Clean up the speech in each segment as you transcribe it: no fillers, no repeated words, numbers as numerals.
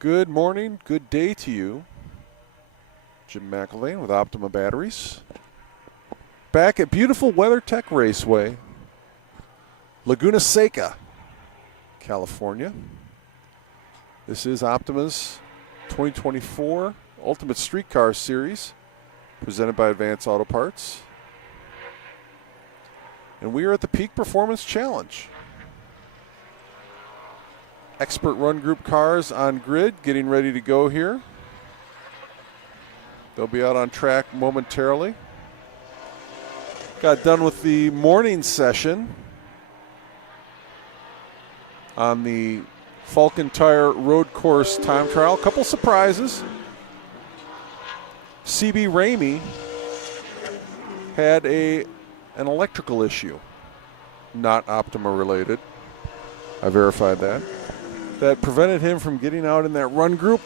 Good morning, good day to you. Jim McElvain with Optima Batteries. Back at beautiful WeatherTech Raceway, Laguna, Seca, California. This is Optima's 2024 Ultimate Streetcar Series, presented by Advance Auto Parts. And we are at the Peak Performance Challenge. Expert Run Group cars on grid, getting ready to go here. They'll be out on track momentarily. Got done with the morning session on the Falcon Tire Road Course time trial. A couple surprises. CB Ramey had an electrical issue, not Optima related. I verified that. That prevented him from getting out in that run group,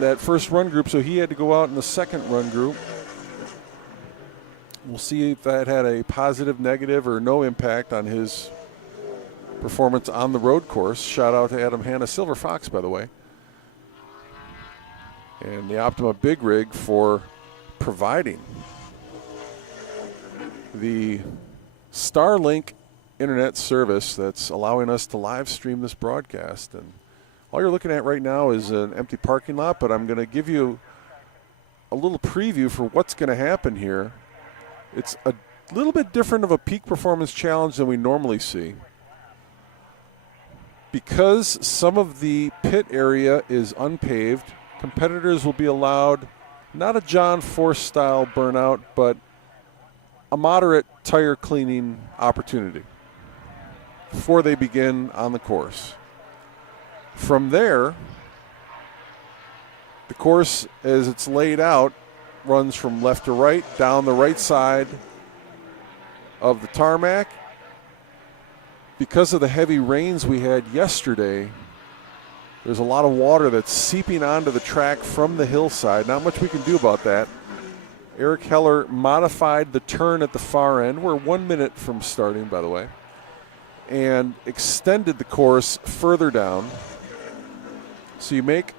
that first run group, so he had to go out in the second run group. We'll see if that had a positive, negative, or no impact on his performance on the road course. Shout out to Adam Hanna, Silver Fox, by the way. And the Optima Big Rig for providing the Starlink internet service that's allowing us to live stream this broadcast. And all you're looking at right now is an empty parking lot, but I'm going to give you a little preview for what's going to happen here. It's a little bit different of a peak performance challenge than we normally see. Because some of the pit area is unpaved, competitors will be allowed not a John Force style burnout, but a moderate tire cleaning opportunity before they begin on the course. From there, the course as it's laid out runs from left to right, down the right side of the tarmac. Because of the heavy rains we had yesterday, there's a lot of water that's seeping onto the track from the hillside. Not much we can do about that. Eric Heller modified the turn at the far end. We're 1 minute from starting, by the way, and extended the course further down. So you make,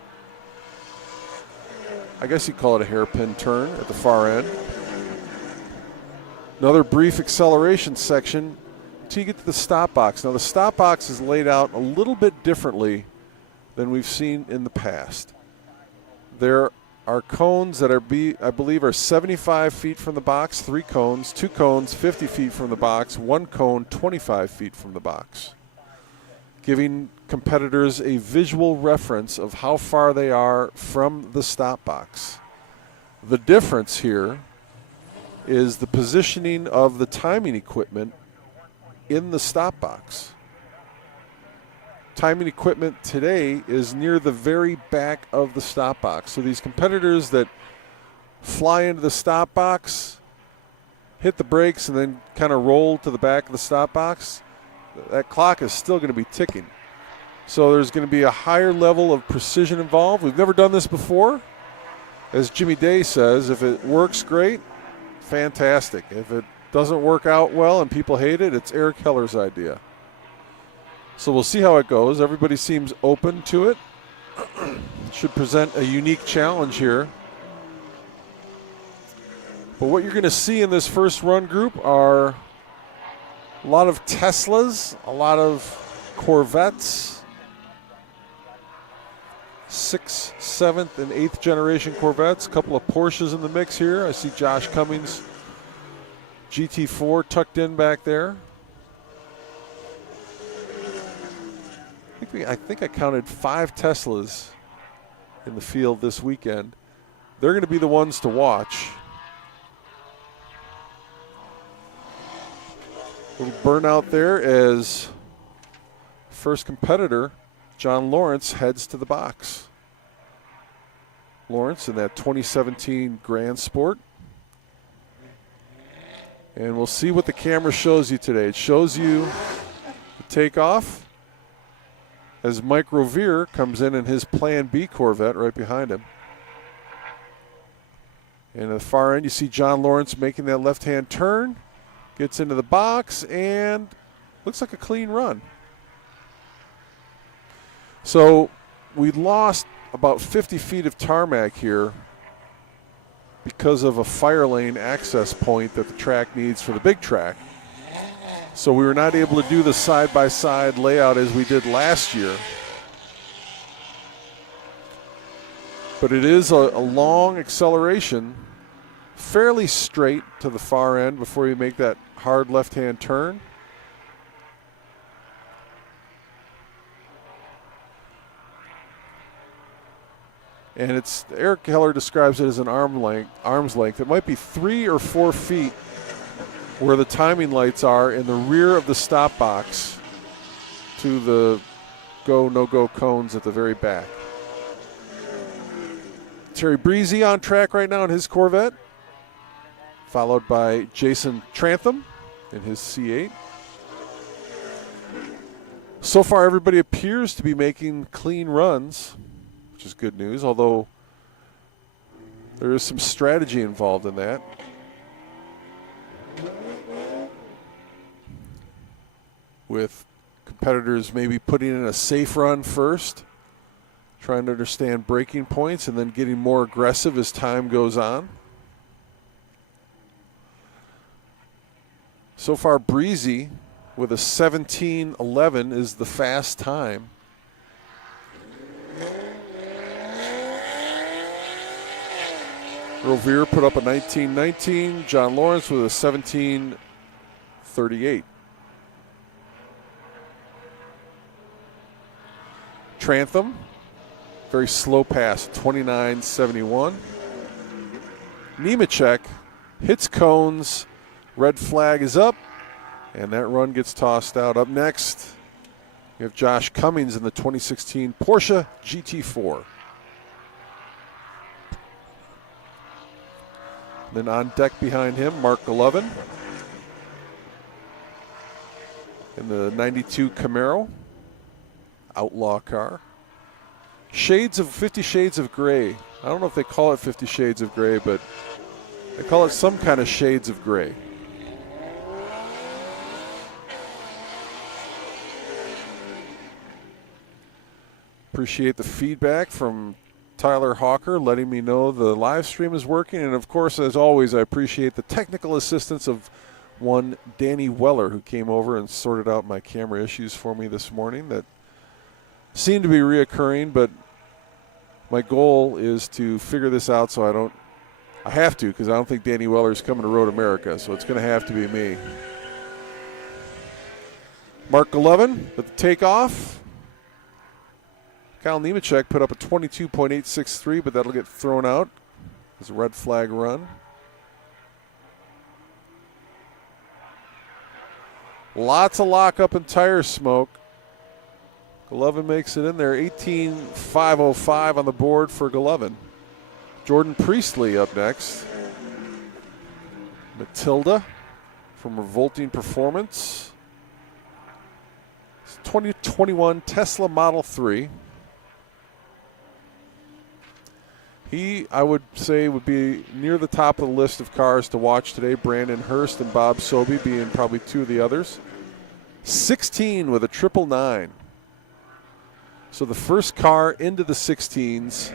I guess you'd call it a hairpin turn at the far end. Another brief acceleration section until you get to the stop box. Now the stop box is laid out a little bit differently than we've seen in the past. There are cones that I believe are 75 feet from the box, 3 cones, 2 cones 50 feet from the box, 1 cone 25 feet from the box, giving competitors a visual reference of how far they are from the stop box. The difference here is the positioning of the timing equipment in the stop box. Timing equipment today is near the very back of the stop box. So these competitors that fly into the stop box, hit the brakes, and then kind of roll to the back of the stop box, that clock is still going to be ticking. So there's going to be a higher level of precision involved. We've never done this before. As Jimmy Day says, if it works great, fantastic. If it doesn't work out well and people hate it, it's Eric Heller's idea. So we'll see how it goes. Everybody seems open to it. Should present a unique challenge here. But what you're going to see in this first run group are a lot of Teslas, a lot of Corvettes, 6th, 7th, and 8th generation Corvettes, a couple of Porsches in the mix here. I see Josh Cummings GT4 tucked in back there. I think I counted 5 Teslas in the field this weekend. They're going to be the ones to watch. A little burnout there as first competitor, John Lawrence, heads to the box. Lawrence in that 2017 Grand Sport. And we'll see what the camera shows you today. It shows you the takeoff as Mike Rovere comes in his Plan B Corvette right behind him. And at the far end, you see John Lawrence making that left-hand turn, gets into the box, and looks like a clean run. So we lost about 50 feet of tarmac here because of a fire lane access point that the track needs for the big track. So we were not able to do the side-by-side layout as we did last year. But it is a long acceleration, fairly straight to the far end before you make that hard left-hand turn. And it's, Eric Heller describes it as an arm's length. It might be 3 or 4 feet where the timing lights are in the rear of the stop box to the go, no-go cones at the very back. Terry Breezy on track right now in his Corvette, followed by Jason Trantham in his C8. So far, everybody appears to be making clean runs, which is good news, although there is some strategy involved in that. With competitors maybe putting in a safe run first, trying to understand breaking points, and then getting more aggressive as time goes on. So far, Breezy with a 17:11 is the fast time. Rovere put up a 19:19. John Lawrence with a 17:38. Trantham, very slow pass, 29:71. Nemechek hits cones, red flag is up, and that run gets tossed out. Up next, we have Josh Cummings in the 2016 Porsche GT4. Then on deck behind him, Mark Golovin in the 92 Camaro. Outlaw car. Shades of 50 Shades of Gray. I don't know if they call it 50 Shades of Gray, but they call it some kind of shades of gray. Appreciate the feedback from Tyler Hawker letting me know the live stream is working. And of course, as always, I appreciate the technical assistance of one Danny Weller, who came over and sorted out my camera issues for me this morning that seem to be reoccurring, but my goal is to figure this out so I have to, because I don't think Danny Weller's coming to Road America, so it's going to have to be me. Mark Golovin with the takeoff. Kyle Nemechek put up a 22.863, but that'll get thrown out as a red flag run. Lots of lockup and tire smoke. Golovin makes it in there. 18.505 on the board for Golovin. Jordan Priestley up next. Matilda from Revolting Performance. It's 2021 Tesla Model 3. He, I would say, would be near the top of the list of cars to watch today. Brandon Hurst and Bob Sobey being probably two of the others. 16 with a 999. So the first car into the 16s.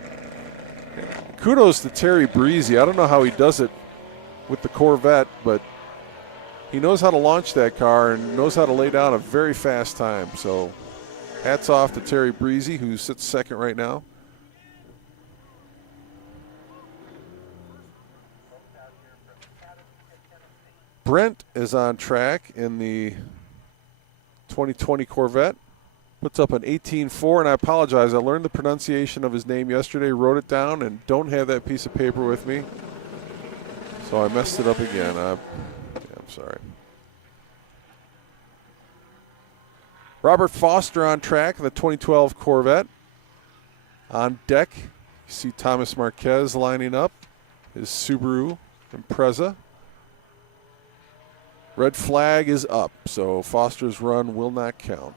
Kudos to Terry Breezy. I don't know how he does it with the Corvette, but he knows how to launch that car and knows how to lay down a very fast time. So hats off to Terry Breezy, who sits second right now. Brent is on track in the 2020 Corvette. Puts up an 18.4, and I apologize. I learned the pronunciation of his name yesterday, wrote it down, and don't have that piece of paper with me. So I messed it up again. I'm sorry. Robert Foster on track in the 2012 Corvette. On deck, you see Thomas Marquez lining up, his Subaru Impreza. Red flag is up, so Foster's run will not count.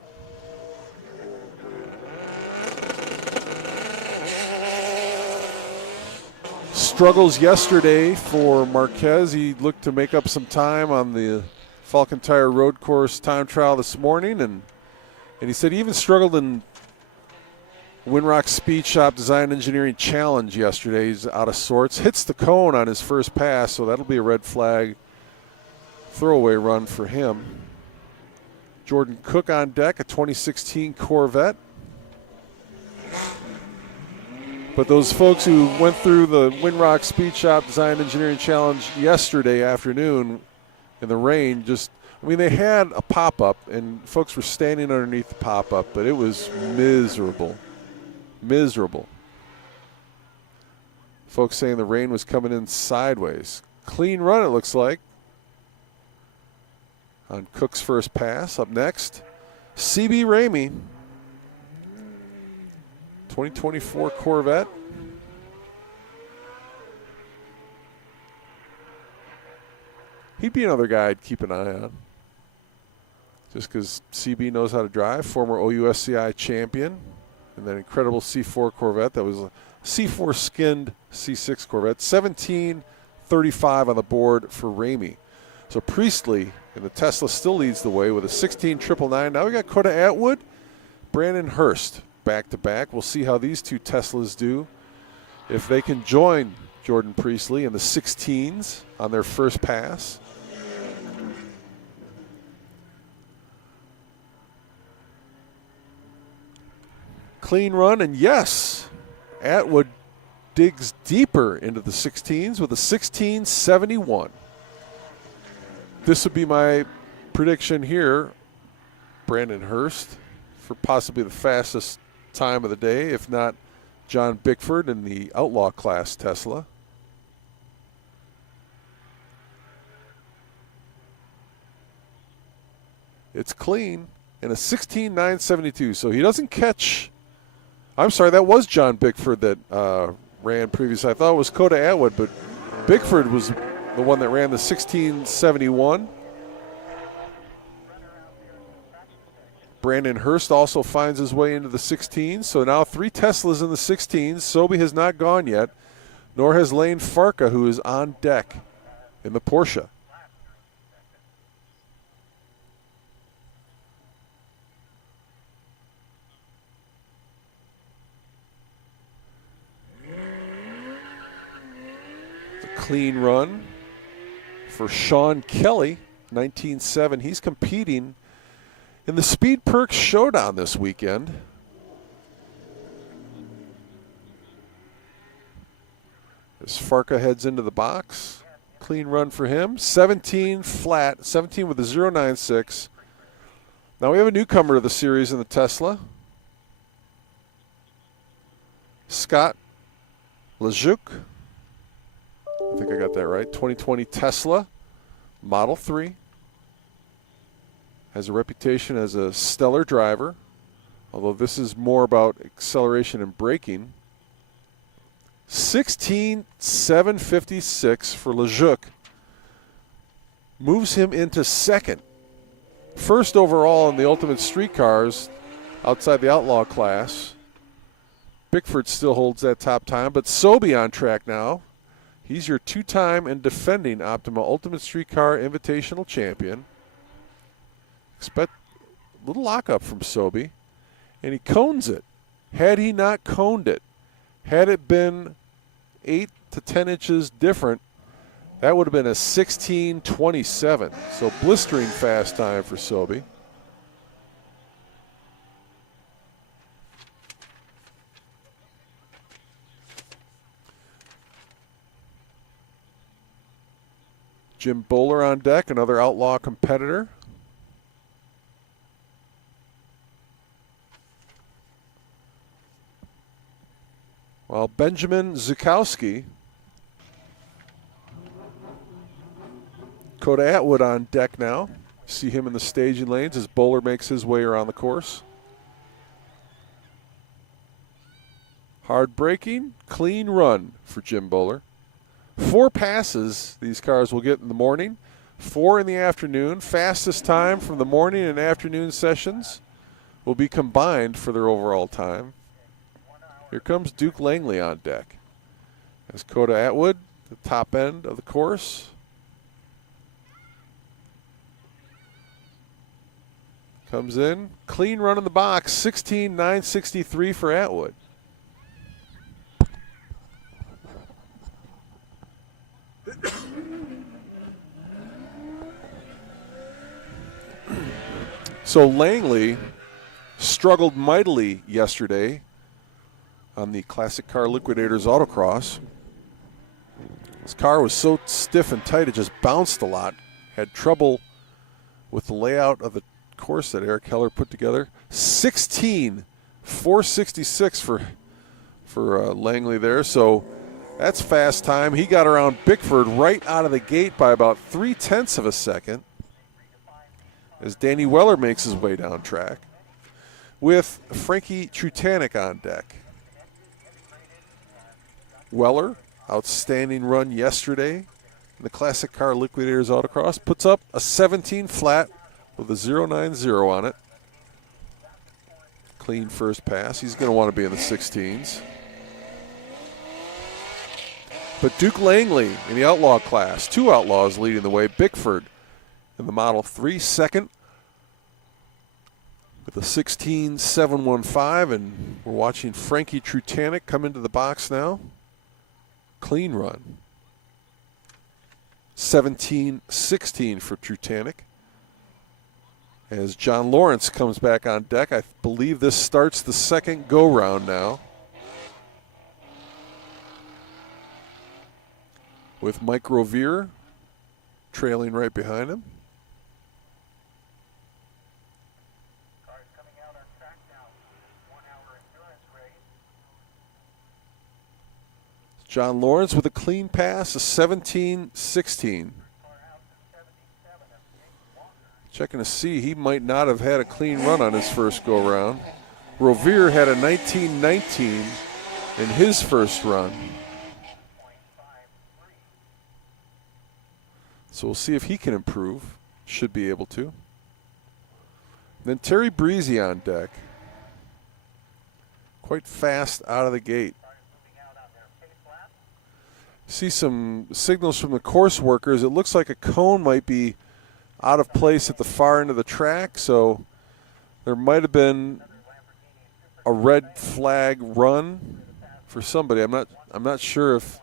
Struggles yesterday for Marquez. He looked to make up some time on the Falcon Tire Road Course time trial this morning, and he said he even struggled in Winrock Speed Shop Design Engineering Challenge yesterday. He's out of sorts. Hits the cone on his first pass, so that'll be a red flag throwaway run for him. Jordan Cook on deck, a 2016 Corvette. But those folks who went through the Winrock Speed Shop Design Engineering Challenge yesterday afternoon in the rain, they had a pop-up, and folks were standing underneath the pop-up, but it was miserable. Miserable. Folks saying the rain was coming in sideways. Clean run, it looks like, on Cook's first pass. Up next, CB Ramey, 2024 Corvette. He'd be another guy I'd keep an eye on, just because CB knows how to drive. Former OUSCI champion, and that incredible C4 Corvette that was a C4 skinned C6 Corvette. 17:35 on the board for Ramey. So Priestley and the Tesla still leads the way with a 16,999. Now we got Coda Atwood, Brandon Hurst back-to-back. We'll see how these two Teslas do, if they can join Jordan Priestley in the 16s on their first pass. Clean run, and yes, Atwood digs deeper into the 16s with a 1671. This would be my prediction here, Brandon Hurst, for possibly the fastest time of the day, if not John Bickford in the Outlaw class Tesla. It's clean and a 16,972. So he doesn't catch. I'm sorry, that was John Bickford that ran previously. I thought it was Coda Atwood, but Bickford was the one that ran the 1671. Brandon Hurst also finds his way into the 16s. So now 3 Teslas in the 16s. Sobey has not gone yet, nor has Lane Farka, who is on deck in the Porsche. It's a clean run for Sean Kelly, 19.7. He's competing in the Speed Perks Showdown this weekend. As Farka heads into the box, clean run for him. 17 flat, 17 with a 096. Now we have a newcomer to the series in the Tesla. Scott Lejuk. I think I got that right. 2020 Tesla Model 3. Has a reputation as a stellar driver, although this is more about acceleration and braking. 16,756 for Lejuk. Moves him into second. First overall in the Ultimate Street Cars outside the Outlaw class. Bickford still holds that top time, but Sobey on track now. He's your 2-time and defending Optima Ultimate Street Car Invitational champion. Expect a little lockup from Sobey, and he cones it. Had he not coned it, had it been 8 to 10 inches different, that would have been a 16:27. So blistering fast time for Sobey. Jim Bowler on deck, another Outlaw competitor. While Benjamin Zukowski, Coda Atwood on deck now. See him in the staging lanes as Bowler makes his way around the course. Hard braking, clean run for Jim Bowler. 4 passes these cars will get in the morning, 4 in the afternoon. Fastest time from the morning and afternoon sessions will be combined for their overall time. Here comes Duke Langley on deck. As Coda Atwood, the top end of the course. Comes in, clean run in the box, 16,963 for Atwood. So Langley struggled mightily yesterday on the Classic Car Liquidators Autocross. His car was so stiff and tight it just bounced a lot. Had trouble with the layout of the course that Eric Heller put together. 16,466 for Langley there. So that's fast time. He got around Bickford right out of the gate by about 0.3 of a second as Danny Weller makes his way down track with Frankie Trutanek on deck. Weller, outstanding run yesterday in the Classic Car Liquidators Autocross, puts up a 17 flat with a 0.90 on it. Clean first pass. He's going to want to be in the 16s. But Duke Langley in the outlaw class, 2 outlaws leading the way. Bickford in the Model 3 second with a 16.715, and we're watching Frankie Trutanek come into the box now. Clean run. 17.16 for Trutanek. As John Lawrence comes back on deck, I believe this starts the second go-round now, with Mike Rovier trailing right behind him. Cars coming out on track now. 1-hour endurance race. John Lawrence with a clean pass, a 17.16. Checking to see, he might not have had a clean run on his first go-round. Rovier had a 19.19 in his first run. So we'll see if he can improve. Should be able to. Then Terry Breezy on deck. Quite fast out of the gate. See some signals from the course workers. It looks like a cone might be out of place at the far end of the track, so there might have been a red flag run for somebody. I'm not sure if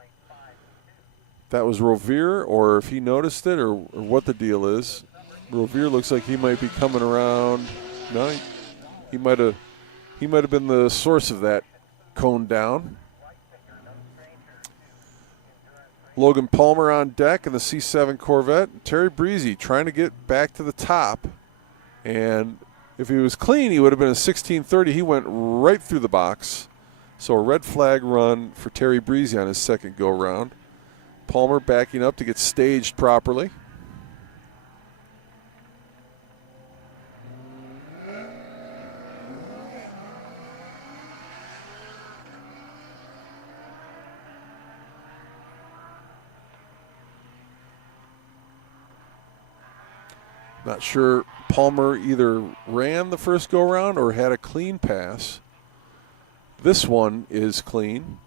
that was Rovier or if he noticed it or what the deal is. Rovier looks like he might be coming around. No, he might have been the source of that cone down. Logan Palmer on deck in the C7 Corvette. Terry Breezy trying to get back to the top. And if he was clean, he would have been a 16.30. He went right through the box. So a red flag run for Terry Breezy on his second go-round. Palmer backing up to get staged properly. Not sure Palmer either ran the first go-round or had a clean pass. This one is clean.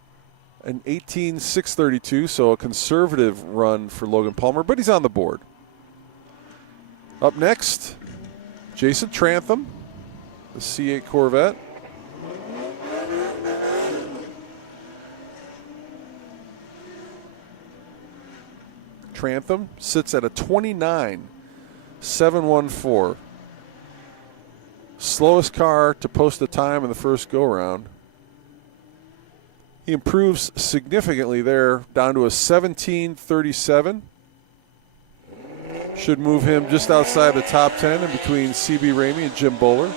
An 18.632, so a conservative run for Logan Palmer, but he's on the board. Up next, Jason Trantham, the C8 Corvette. Trantham sits at a 29.714. Slowest car to post a time in the first go-round. He improves significantly there, down to a 17.37. Should move him just outside the top 10 in between CB Ramey and Jim Bowler.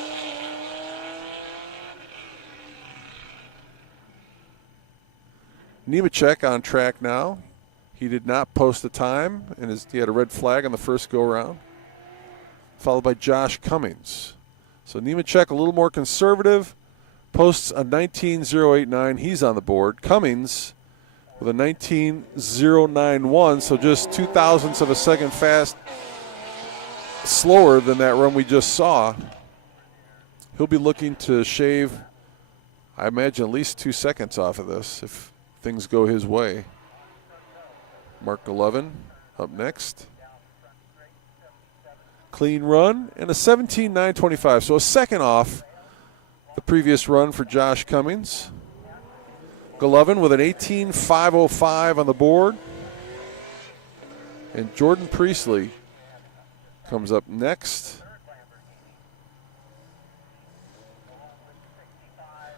Nemechek on track now. He did not post a time, and he had a red flag on the first go-round, followed by Josh Cummings. So Nemechek a little more conservative, posts a 19.089. He's on the board. Cummings with a 19.091, so just 0.02 of a second fast, slower than that run we just saw. He'll be looking to shave, I imagine, at least 2 seconds off of this if things go his way. Mark 11 up next. Clean run and a 17.925. So a second off the previous run for Josh Cummings. Golovin with an 18.505 on the board. And Jordan Priestley comes up next.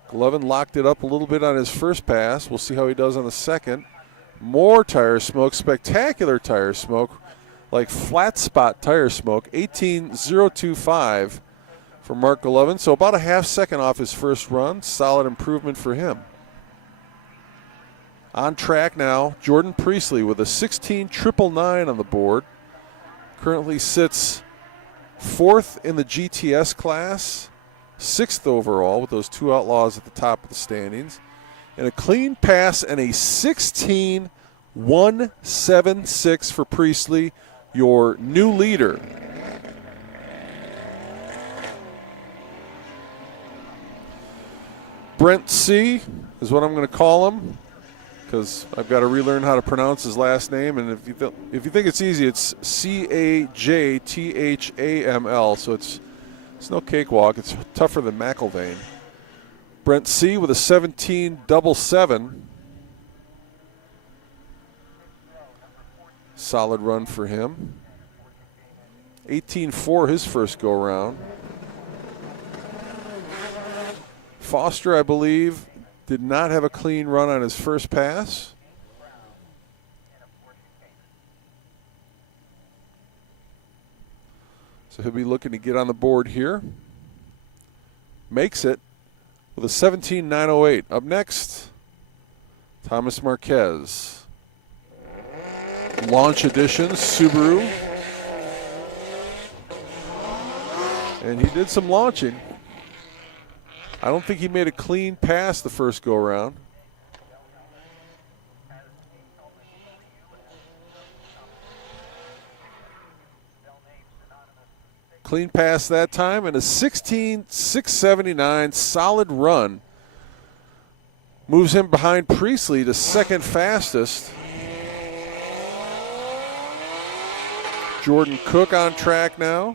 Golovin locked it up a little bit on his first pass. We'll see how he does on the second. More tire smoke, spectacular tire smoke, like flat spot tire smoke. 18.025 for Mark Golovin. So about a half second off his first run. Solid improvement for him. On track now, Jordan Priestley with a 16.999 on the board. Currently sits fourth in the GTS class, sixth overall with those two outlaws at the top of the standings. And a clean pass and a 16.176 for Priestley, your new leader. Brent C. is what I'm going to call him, because I've got to relearn how to pronounce his last name. And if you think it's easy, it's Cajthaml. So it's no cakewalk. It's tougher than McIlvain. Brent C. with a 17.77. Solid run for him. 18.4 his first go round. Foster, I believe, did not have a clean run on his first pass. So he'll be looking to get on the board here. Makes it with a 17.908. Up next, Thomas Marquez. Launch edition, Subaru. And he did some launching. I don't think he made a clean pass the first go around. Clean pass that time and a 16.679 solid run. Moves him behind Priestley to second fastest. Jordan Cook on track now.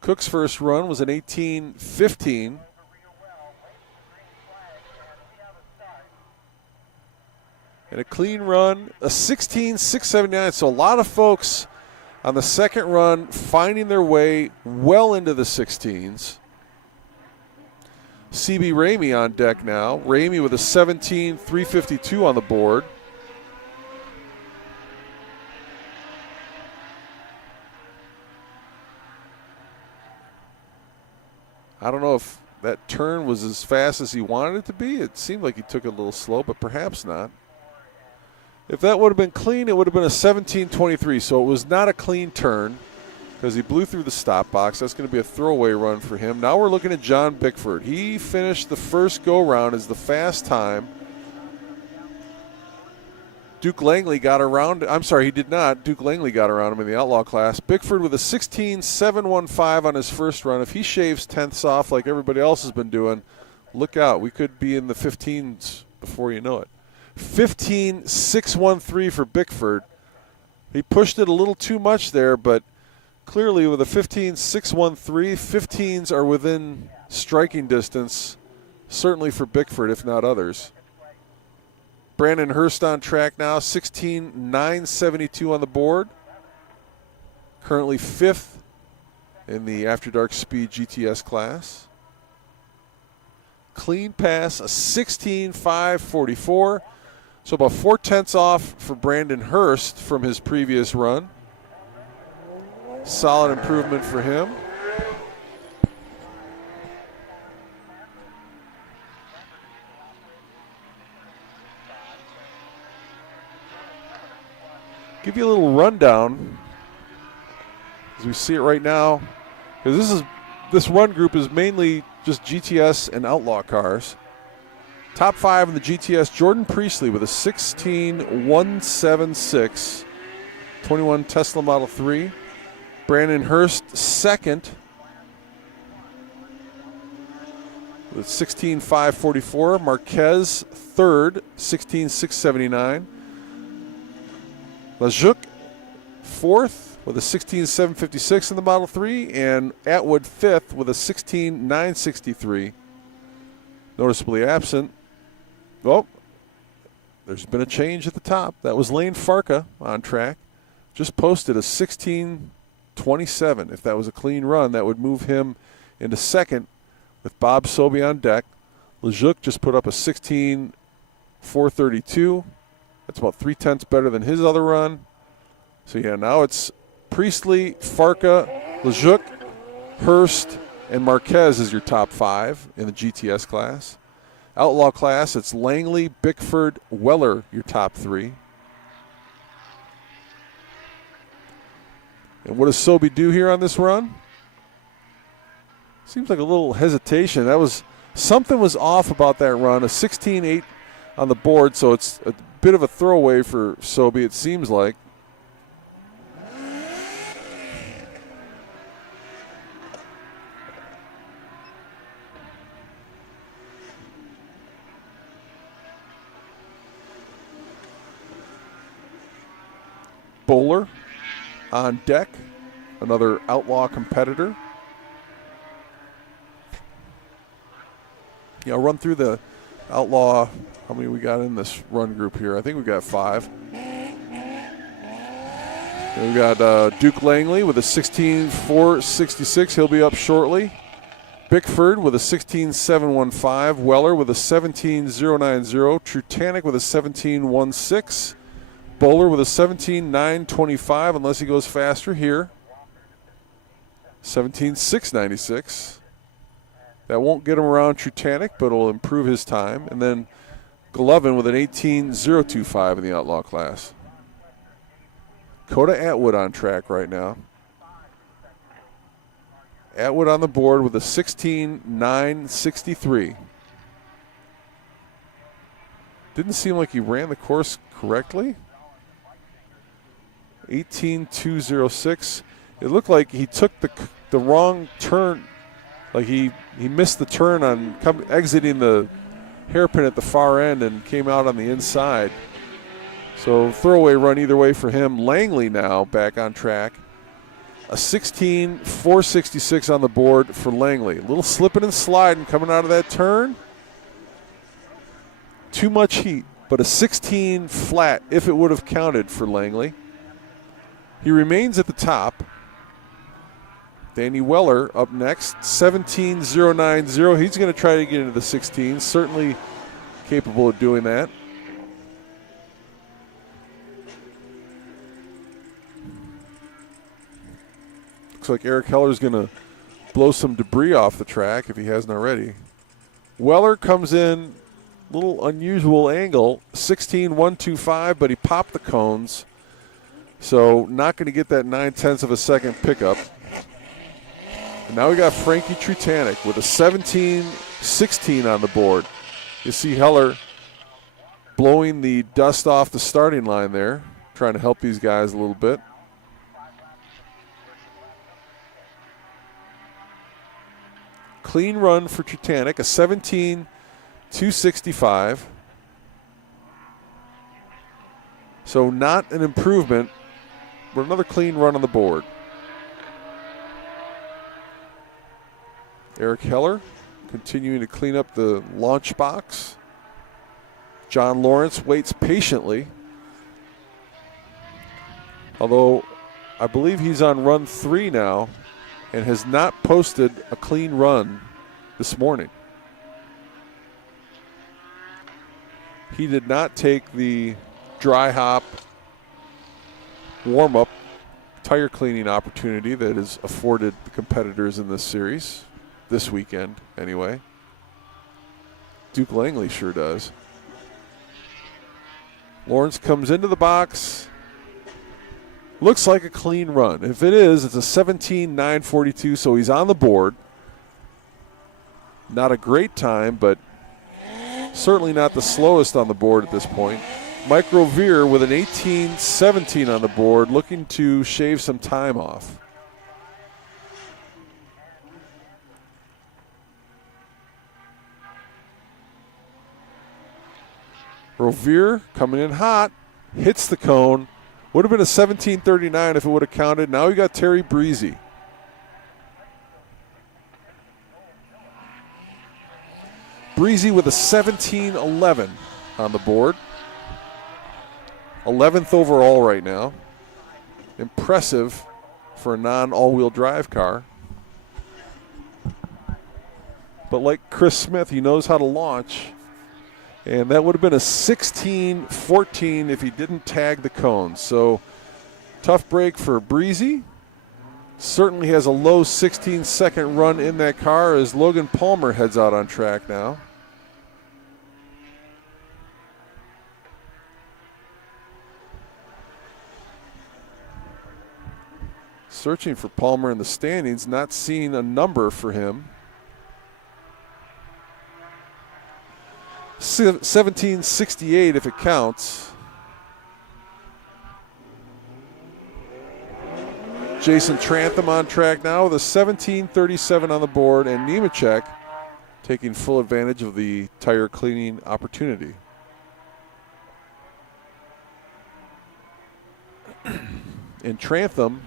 Cook's first run was an 18.15. And a clean run, a 16.679. So a lot of folks on the second run finding their way well into the 16s. CB Ramey on deck now. Ramey with a 17.352 on the board. I don't know if that turn was as fast as he wanted it to be. It seemed like he took it a little slow, but perhaps not. If that would have been clean, it would have been a 17.23. So it was not a clean turn because he blew through the stop box. That's going to be a throwaway run for him. Now we're looking at John Bickford. He finished the first go-round as the fast time. Duke Langley got around. I'm sorry, he did not. Duke Langley got around him in the outlaw class. Bickford with a 16.715 on his first run. If he shaves tenths off like everybody else has been doing, look out. We could be in the 15s before you know it. 15.613 for Bickford. He pushed it a little too much there, but clearly with a 15.613, 15s are within striking distance, certainly for Bickford, if not others. Brandon Hurst on track now, 16.972 on the board. Currently fifth in the After Dark Speed GTS class. Clean pass, a 16.544. So about 4/10 off for Brandon Hurst from his previous run. Solid improvement for him. Give you a little rundown as we see it right now, because this run group is mainly just GTS and outlaw cars. Top five in the GTS, Jordan Priestley with a 16.176, 21 Tesla Model 3. Brandon Hurst second with 16.544. Marquez third, 16.679. Lejuk fourth with a 16.756 in the Model 3, and Atwood fifth with a 16.963. Noticeably absent. Oh, there's been a change at the top. That was Lane Farka on track. Just posted a 16.27. If that was a clean run, that would move him into second with Bob Sobey on deck. Lejuk just put up a 16.432. That's about 0.3 better than his other run. So, yeah, now it's Priestley, Farka, Lejuk, Hurst, and Marquez is your top five in the GTS class. Outlaw class, it's Langley, Bickford, Weller, your top three. And what does Sobey do here on this run? Seems like a little hesitation. Something was off about that run. A 16.8 on the board, so it's a bit of a throwaway for Sobey, it seems like. Bowler on deck, another outlaw competitor. Yeah, I'll run through the outlaw. How many we got in this run group here? I think we got 5. And we got Duke Langley with a 16.466. He'll be up shortly. Bickford with a 16.715. Weller with a 17.090. Trutanic with a 17.16. Bowler with a 17.925, unless he goes faster here. 17.696. That won't get him around Trutanic, but it'll improve his time. And then Golovin with an 18.025 in the outlaw class. Coda Atwood on track right now. Atwood on the board with a 16.963. Didn't seem like he ran the course correctly. 18.206. It looked like he took the wrong turn. Like he missed the turn on exiting the hairpin at the far end and came out on the inside. So throwaway run either way for him. Langley now back on track. A 16.466 on the board for Langley. A little slipping and sliding coming out of that turn. Too much heat, but a 16 flat if it would have counted for Langley. He remains at the top. Danny Weller up next, 17.090. He's going to try to get into the 16. Certainly capable of doing that. Looks like Eric Heller's going to blow some debris off the track if he hasn't already. Weller comes in, little unusual angle, 16.125, but he popped the cones. So not going to get that 0.9 of a second pickup. And now we got Frankie Trutanic with a 17.16 on the board. You see Heller blowing the dust off the starting line there, trying to help these guys a little bit. Clean run for Trutanic, a 17.265. So not an improvement, but another clean run on the board. Eric Heller continuing to clean up the launch box. John Lawrence waits patiently. Although I believe he's on run 3 now and has not posted a clean run this morning. He did not take the dry hop warm-up tire cleaning opportunity that is afforded the competitors in this series, this weekend anyway. Duke Langley sure does. Lawrence comes into the box. Looks like a clean run. If it is, it's a 17.942, so he's on the board. Not a great time, but certainly not the slowest on the board at this point. Mike Rovier with an 18.17 on the board, looking to shave some time off. Rovier coming in hot, hits the cone, Would have been a 17:39 if it would have counted. Now we got Terry Breezy. Breezy with a 17:11 on the board. 11th overall right now. Impressive for a non-all-wheel drive car. But like Chris Smith, he knows how to launch. And that would have been a 16:14 if he didn't tag the cones. So tough break for Breezy. Certainly has a low 16-second run in that car as Logan Palmer heads out on track now. Searching for Palmer in the standings, not seeing a number for him. 17:68 if it counts. Jason Trantham on track now with a 17:37 on the board, and Nemechek taking full advantage of the tire cleaning opportunity. And Trantham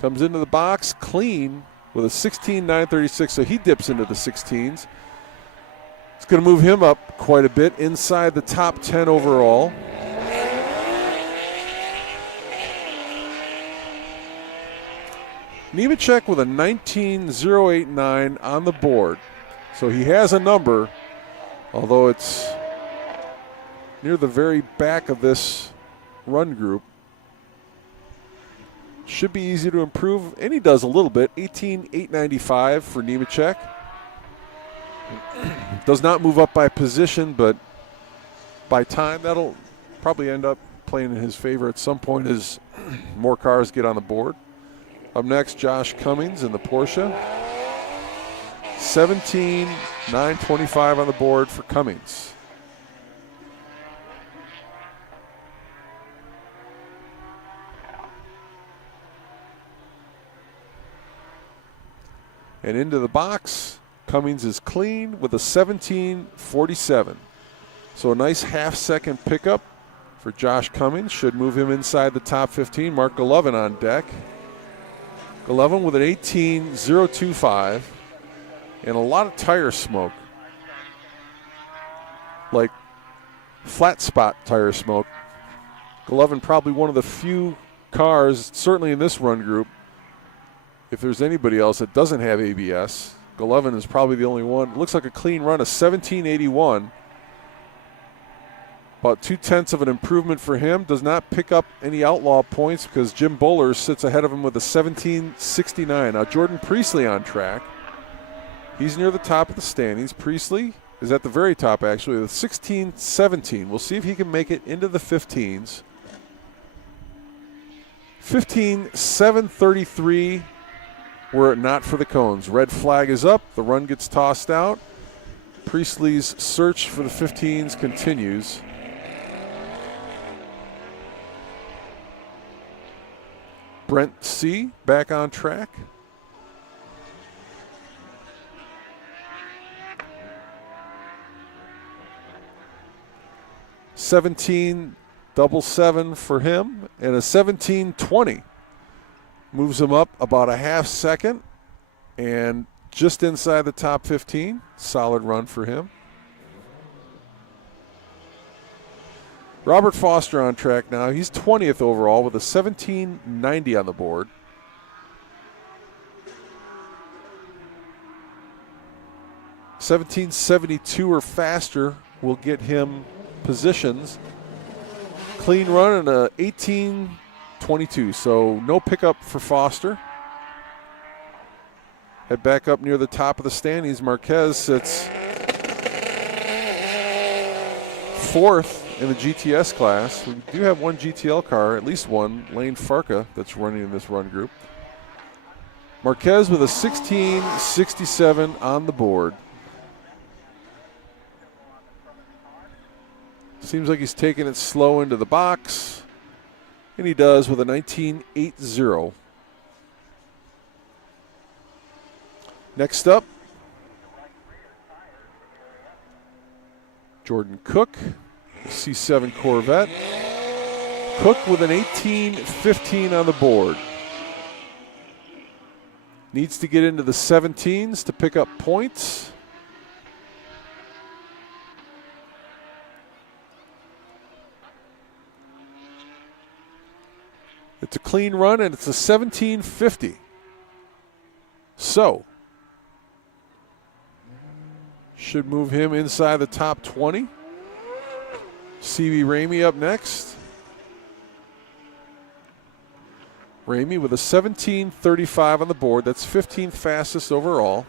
comes into the box clean with a 16:936, so he dips into the 16s. It's going to move him up quite a bit inside the top 10 overall. Nemechek with a 19.089 on the board. So he has a number, although it's near the very back of this run group. Should be easy to improve, and he does a little bit. 18.895 for Nemechek. Does not move up by position, but by time, that'll probably end up playing in his favor at some point as more cars get on the board. Up next, Josh Cummings in the Porsche. 17.925 on the board for Cummings. And into the box, Cummings is clean with a 17.47. So a nice half-second pickup for Josh Cummings. Should move him inside the top 15. Mark Golovin on deck. Golovin with an 18.025 and a lot of tire smoke. Like flat spot tire smoke. Golovin probably one of the few cars, certainly in this run group, if there's anybody else that doesn't have ABS, Golovin is probably the only one. It looks like a clean run, a 17.81. About 0.2 of an improvement for him. Does not pick up any outlaw points because Jim Bowler sits ahead of him with a 17.69. Now Jordan Priestley on track. He's near the top of the standings. Priestley is at the very top actually with 16.17. We'll see if he can make it into the 15s. 15.733 were it not for the cones. Red flag is up. The run gets tossed out. Priestley's search for the 15s continues. Brent C. back on track. $17.77 for him and a 17.20 moves him up about a half second and just inside the top 15. Solid run for him. Robert Foster on track now. He's 20th overall with a 17.90 on the board. $17.72 or faster will get him positions. Clean run and a 18.22, so no pickup for Foster. Head back up near the top of the standings. Marquez sits fourth in the GTS class. We do have one GTL car, at least one, Lane Farka, that's running in this run group. Marquez with a 16.67 on the board. Seems like he's taking it slow into the box, and he does with a 19.80. Next up, Jordan Cook, C7 Corvette. Cook with an 18-15 on the board. Needs to get into the 17s to pick up points. It's a clean run, and it's a 17-50. So, should move him inside the top 20. CB Ramey up next. Ramey with a 17.35 on the board. That's 15th fastest overall.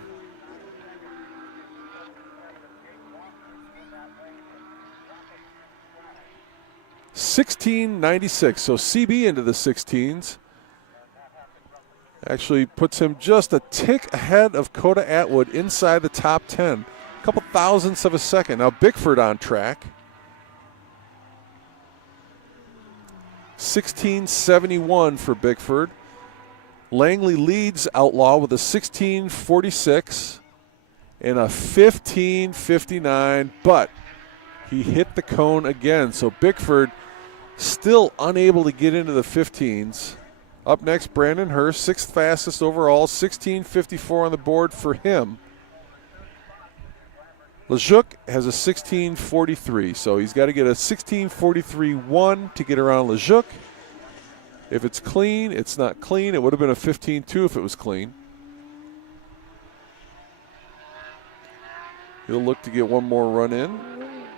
$16.96. So CB into the 16s. Actually puts him just a tick ahead of Coda Atwood inside the top 10. A couple thousandths of a second. Now Bickford on track. 16.71 for Bickford. Langley leads Outlaw with a 16.46 and a 15.59, but he hit the cone again. So Bickford still unable to get into the 15s. Up next, Brandon Hurst, 6th fastest overall, 16.54 on the board for him. Lejeune has a 16.43, so he's got to get a 16.43.1 to get around Lejeune. If it's clean, it's not clean. It would have been a 15.2 if it was clean. He'll look to get one more run in.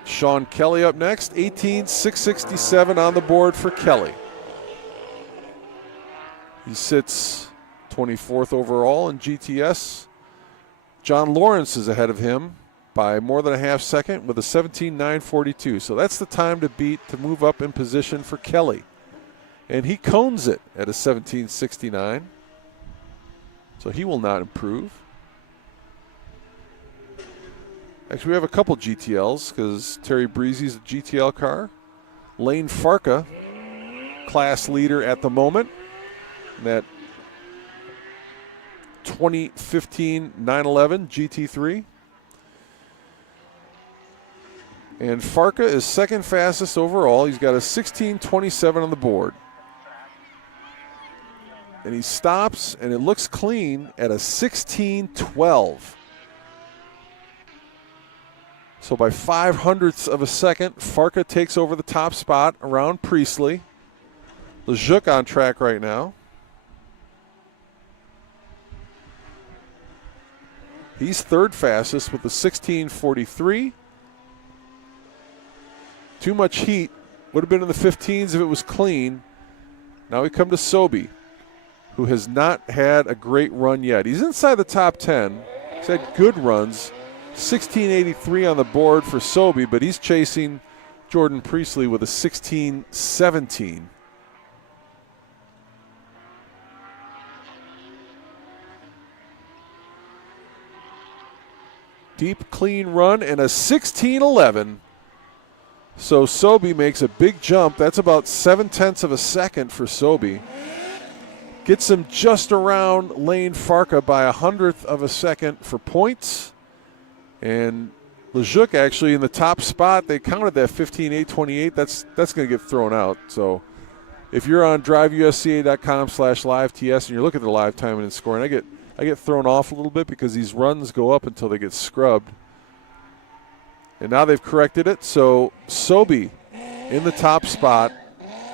Sean Kelly up next, 18.667 on the board for Kelly. He sits 24th overall in GTS. John Lawrence is ahead of him by more than a half second with a 17.942. So that's the time to beat to move up in position for Kelly. And he cones it at a 17.69. So he will not improve. Actually, we have a couple GTLs because Terry Breezy's a GTL car. Lane Farka, class leader at the moment. That 2015 911 GT3. And Farka is 2nd fastest overall. He's got a 16.27 on the board. And he stops, and it looks clean at a 16.12. So by 0.05 of a second, Farka takes over the top spot around Priestley. Lejeune on track right now. He's 3rd fastest with a 16.43. Too much heat. Would have been in the 15s if it was clean. Now we come to Sobey, who has not had a great run yet. He's inside the top 10. He's had good runs. 16.83 on the board for Sobey, but he's chasing Jordan Priestley with a 16.17. Deep, clean run and a 16.11. So Sobey makes a big jump. That's about 0.7 of a second for Sobey. Gets him just around Lane Farka by 100th of a second for points. And Lejeune actually in the top spot. They counted that 15.828. That's going to get thrown out. So if you're on driveuSCA.com/live-TS and you're looking at the live timing and scoring, I get thrown off a little bit because these runs go up until they get scrubbed. And now they've corrected it. So Sobey in the top spot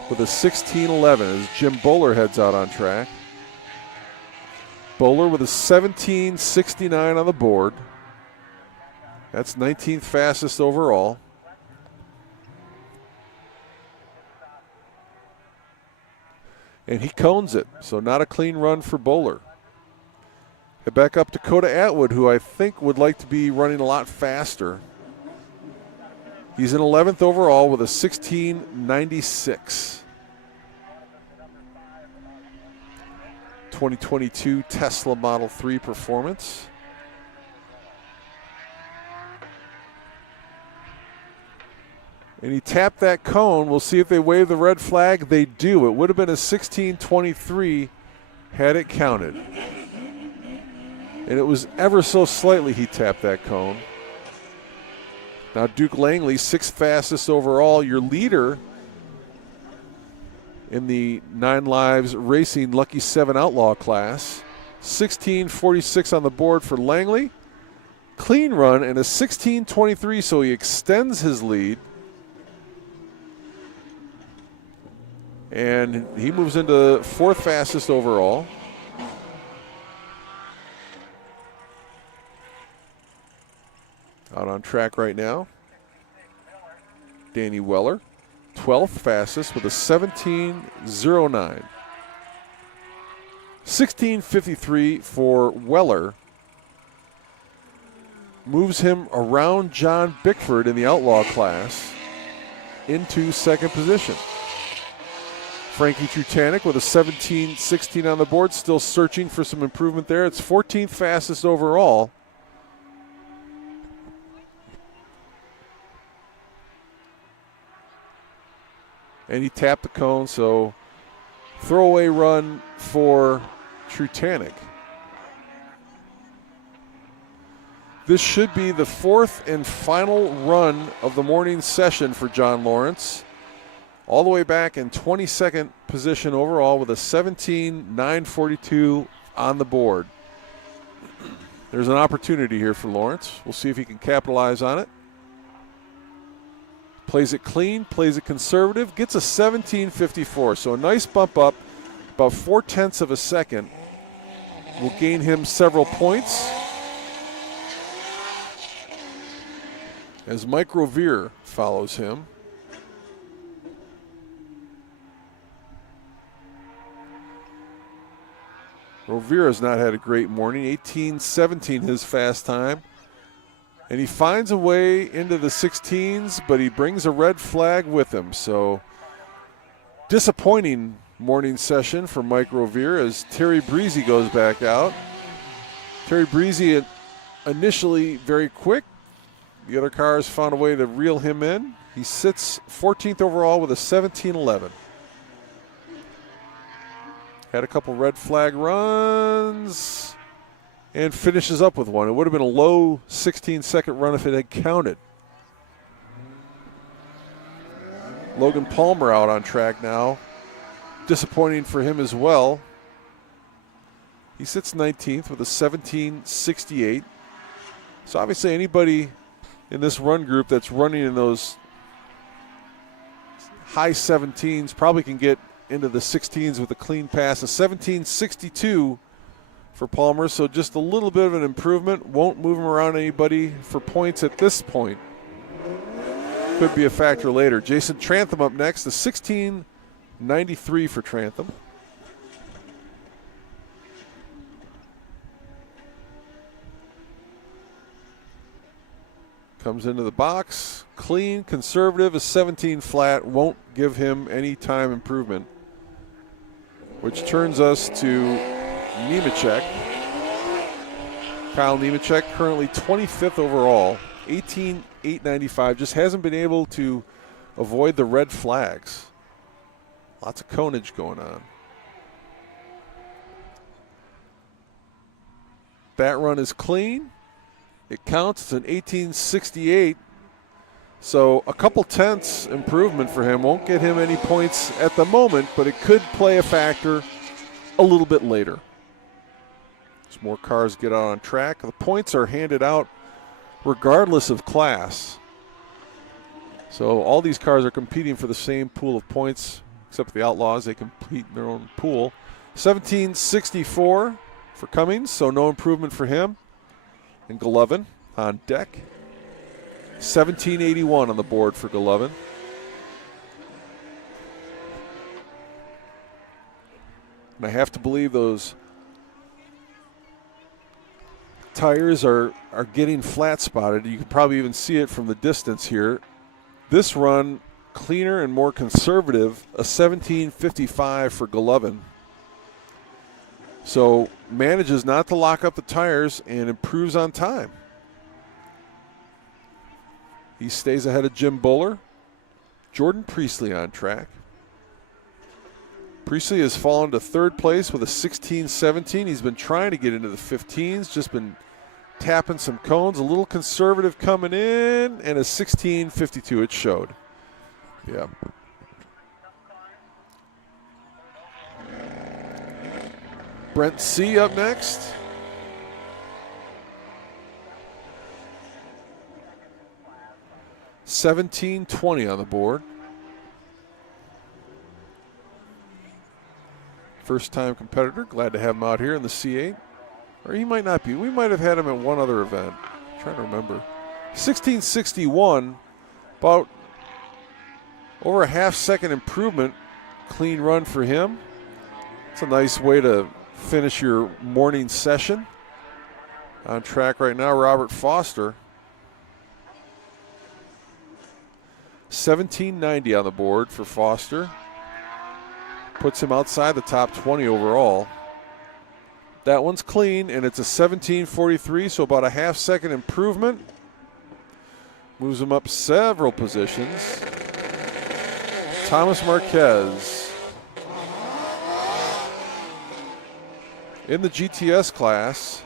with a 16.11 as Jim Bowler heads out on track. Bowler with a 17.69 on the board. That's 19th fastest overall. And he cones it, so not a clean run for Bowler. Head back up to Coda Atwood, who I think would like to be running a lot faster. He's in 11th overall with a 16.96. 2022 Tesla Model 3 performance. And he tapped that cone. We'll see if they wave the red flag. They do. It would have been a 16.23 had it counted. And it was ever so slightly he tapped that cone. Now Duke Langley, 6th fastest overall. Your leader in the 9 Lives Racing Lucky 7 Outlaw class. 16:46 on the board for Langley. Clean run and a 16:23, so he extends his lead. And he moves into 4th fastest overall. Out on track right now, Danny Weller, 12th fastest with a 17:09. 16:53 for Weller. Moves him around John Bickford in the outlaw class into 2nd position. Frankie Trutanek with a 17:16 on the board, still searching for some improvement there. It's 14th fastest overall. And he tapped the cone, so throwaway run for Trutanek. This should be the 4th and final run of the morning session for John Lawrence. All the way back in 22nd position overall with a 17:942 on the board. There's an opportunity here for Lawrence. We'll see if he can capitalize on it. Plays it clean, plays it conservative, gets a 17:54. So a nice bump up, about 0.4 of a second. Will gain him several points. As Mike Revere follows him. Revere has not had a great morning. 18:17 his fast time. And he finds a way into the 16s, but he brings a red flag with him. So disappointing morning session for Mike Revere as Terry Breezy goes back out. Terry Breezy initially very quick. The other cars found a way to reel him in. He sits 14th overall with a 17:11. Had a couple red flag runs and finishes up with one. It would have been a low 16-second run if it had counted. Logan Palmer out on track now. Disappointing for him as well. He sits 19th with a 17:68. So obviously anybody in this run group that's running in those high 17s probably can get into the 16s with a clean pass. A 17:62 for Palmer, so just a little bit of an improvement. Won't move him around anybody for points at this point. Could be a factor later. Jason Trantham up next, the 16:93 for Trantham. Comes into the box, clean, conservative, a 17 flat, won't give him any time improvement. Which turns us to Nemechek. Kyle Nemechek, currently 25th overall, 18,895. Just hasn't been able to avoid the red flags. Lots of conage going on. That run is clean. It counts. It's an 18:68. So a couple tenths improvement for him. Won't get him any points at the moment, but it could play a factor a little bit later. As more cars get out on track, the points are handed out regardless of class. So all these cars are competing for the same pool of points, except for the Outlaws. They compete in their own pool. 17:64 for Cummings, so no improvement for him. And Golovin on deck. 17:81 on the board for Golovin. And I have to believe those tires are getting flat spotted. You can probably even see it from the distance here. This run, cleaner and more conservative, a 17:55 for Golovin. So manages not to lock up the tires and improves on time. He stays ahead of Jim Bowler. Jordan Priestley on track. Priestley has fallen to 3rd place with a 16:17. He's been trying to get into the 15s, just been tapping some cones. A little conservative coming in, and a 16:52 it showed. Yeah. Brent C. up next. $17.20 on the board. First-time competitor. Glad to have him out here in the C8. Or he might not be. We might have had him at one other event. I'm trying to remember. 1661, about over a half-second improvement. Clean run for him. It's a nice way to finish your morning session. On track right now, Robert Foster. 1790 on the board for Foster. Puts him outside the top 20 overall. That one's clean, and it's a 1743, so about a half-second improvement. Moves him up several positions. Thomas Marquez. In the GTS class,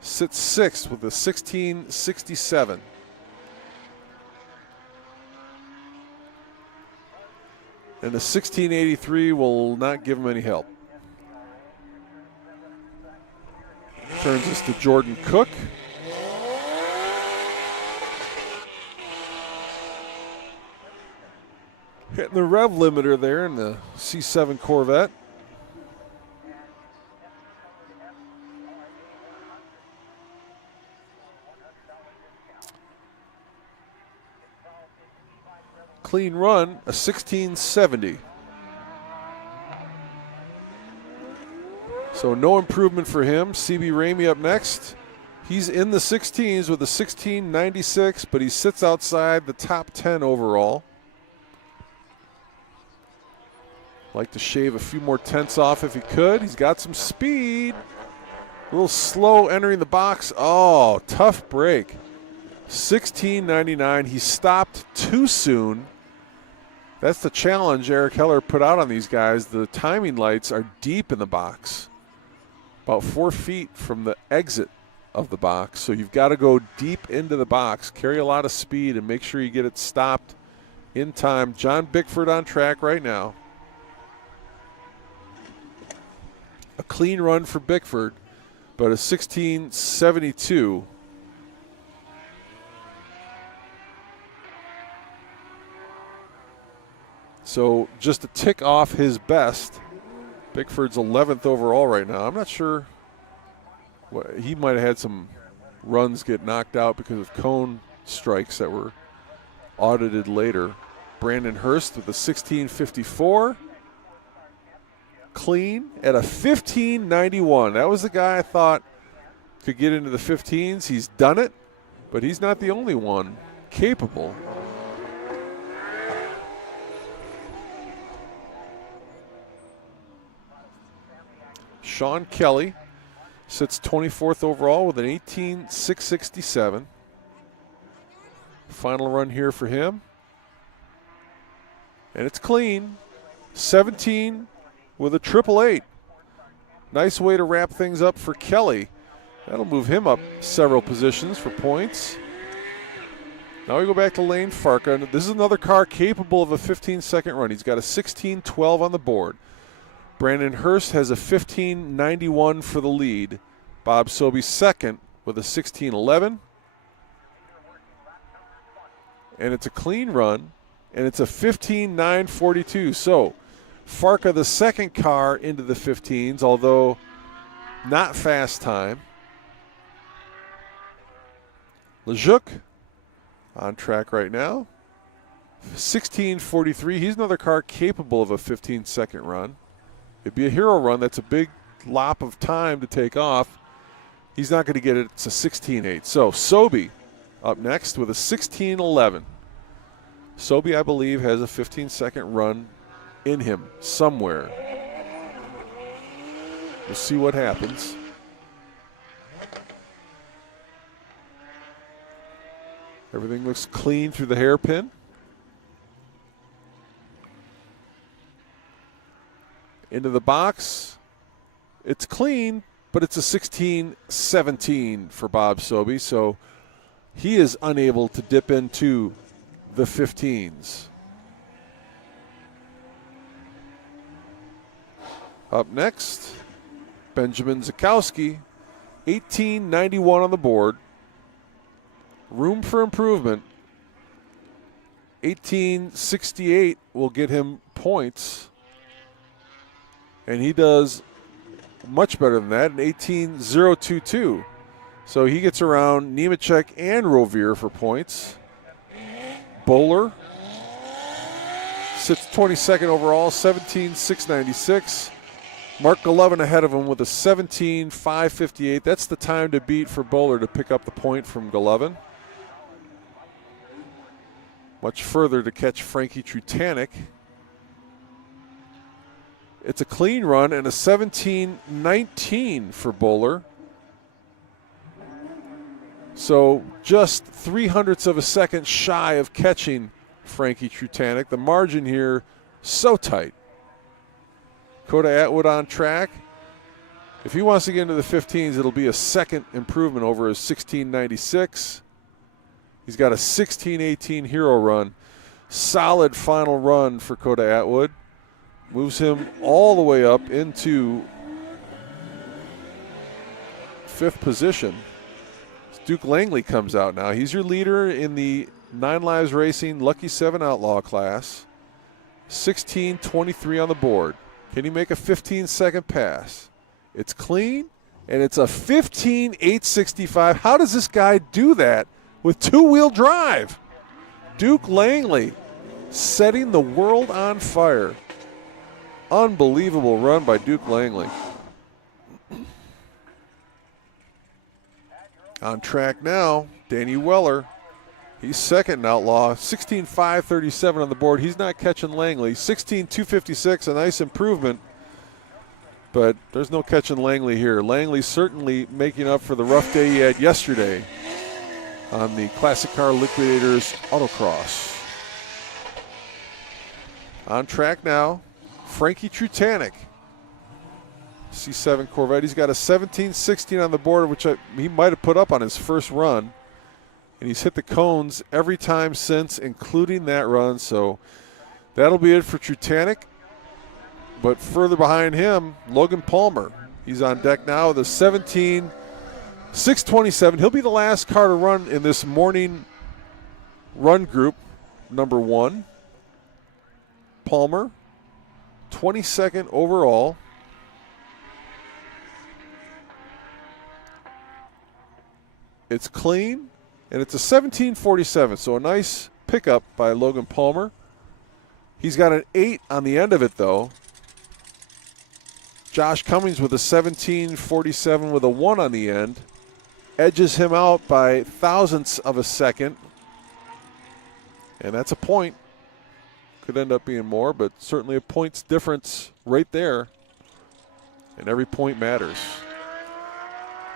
sits sixth with a 1667. And the 1683 will not give him any help. Turns us to Jordan Cook. Hitting the rev limiter there in the C7 Corvette. Clean run, a 1670. So no improvement for him. CB Ramey up next. He's in the 16s with a 1696, but he sits outside the top 10 overall. Like to shave a few more tenths off if he could. He's got some speed. A little slow entering the box. Oh, tough break. 1699. He stopped too soon. That's the challenge Eric Heller put out on these guys. The timing lights are deep in the box, about 4 feet from the exit of the box. So you've got to go deep into the box, carry a lot of speed, and make sure you get it stopped in time. John Bickford on track right now. A clean run for Bickford, but a 1672. So just a tick off his best. Bickford's 11th overall right now. I'm not sure. He might have had some runs get knocked out because of cone strikes that were audited later. Brandon Hurst with a 1654. Clean at a 1591. That was the guy I thought could get into the 15s. He's done it, but he's not the only one capable. Sean Kelly sits 24th overall with an 18,667. Final run here for him. And it's clean. 17 with a 888. Nice way to wrap things up for Kelly. That'll move him up several positions for points. Now we go back to Lane Farka. This is another car capable of a 15-second run. He's got a 1612 on the board. Brandon Hurst has a 1591 for the lead. Bob Sobey second with a 1611. And it's a clean run, and it's a 15942. So Farka, the second car into the 15s, although not fast time. Lejeune on track right now. 1643. He's another car capable of a 15-second run. It'd be a hero run. That's a big lop of time to take off. He's not going to get it. It's a 16.8. So Sobey up next with a 16.11. Sobey, I believe, has a 15-second run in him somewhere. We'll see what happens. Everything looks clean through the hairpin. Into the box. It's clean, but it's a 16-17 for Bob Sobey, so he is unable to dip into the 15s. Up next, Benjamin Zakowski, 1891 on the board. Room for improvement. 1868 will get him points. And he does much better than that in 18022. So he gets around Nemechek and Rovier for points. Bowler sits 22nd overall, 17,696. Mark Golovin ahead of him with a 17,558. That's the time to beat for Bowler to pick up the point from Golovin. Much further to catch Frankie Trutanek. It's a clean run and a 17-19 for Bowler. So just 0.03 of a second shy of catching Frankie Trutanek. The margin here so tight. Coda Atwood on track. If he wants to get into the 15s, it'll be a second improvement over his 16.96. He's got a 16.18 hero run. Solid final run for Coda Atwood. Moves him all the way up into 5th position. Duke Langley comes out now. He's your leader in the 9 Lives Racing Lucky 7 Outlaw class. 16.23 on the board. Can he make a 15-second pass? It's clean, and it's a 15.865. How does this guy do that with two-wheel drive? Duke Langley setting the world on fire. Unbelievable run by Duke Langley. On track now, Danny Weller. He's second in Outlaw, 16.537 on the board. He's not catching Langley. 16.256, a nice improvement, but there's no catching Langley here. Langley certainly making up for the rough day he had yesterday on the Classic Car Liquidators Autocross. On track now, Frankie Trutanek. C7 Corvette. He's got a 17-16 on the board, which he might have put up on his first run. And he's hit the cones every time since, including that run. So that'll be it for Trutanek. But further behind him, Logan Palmer. He's on deck now with a 17-627. He'll be the last car to run in this morning run group, number 1. Palmer, 22nd overall. It's clean, and it's a 17.47, so a nice pickup by Logan Palmer. He's got an 8 on the end of it, though. Josh Cummings with a 17.47 with a 1 on the end. Edges him out by thousandths of a second. And that's a point. Could end up being more, but certainly a point's difference right there. And every point matters.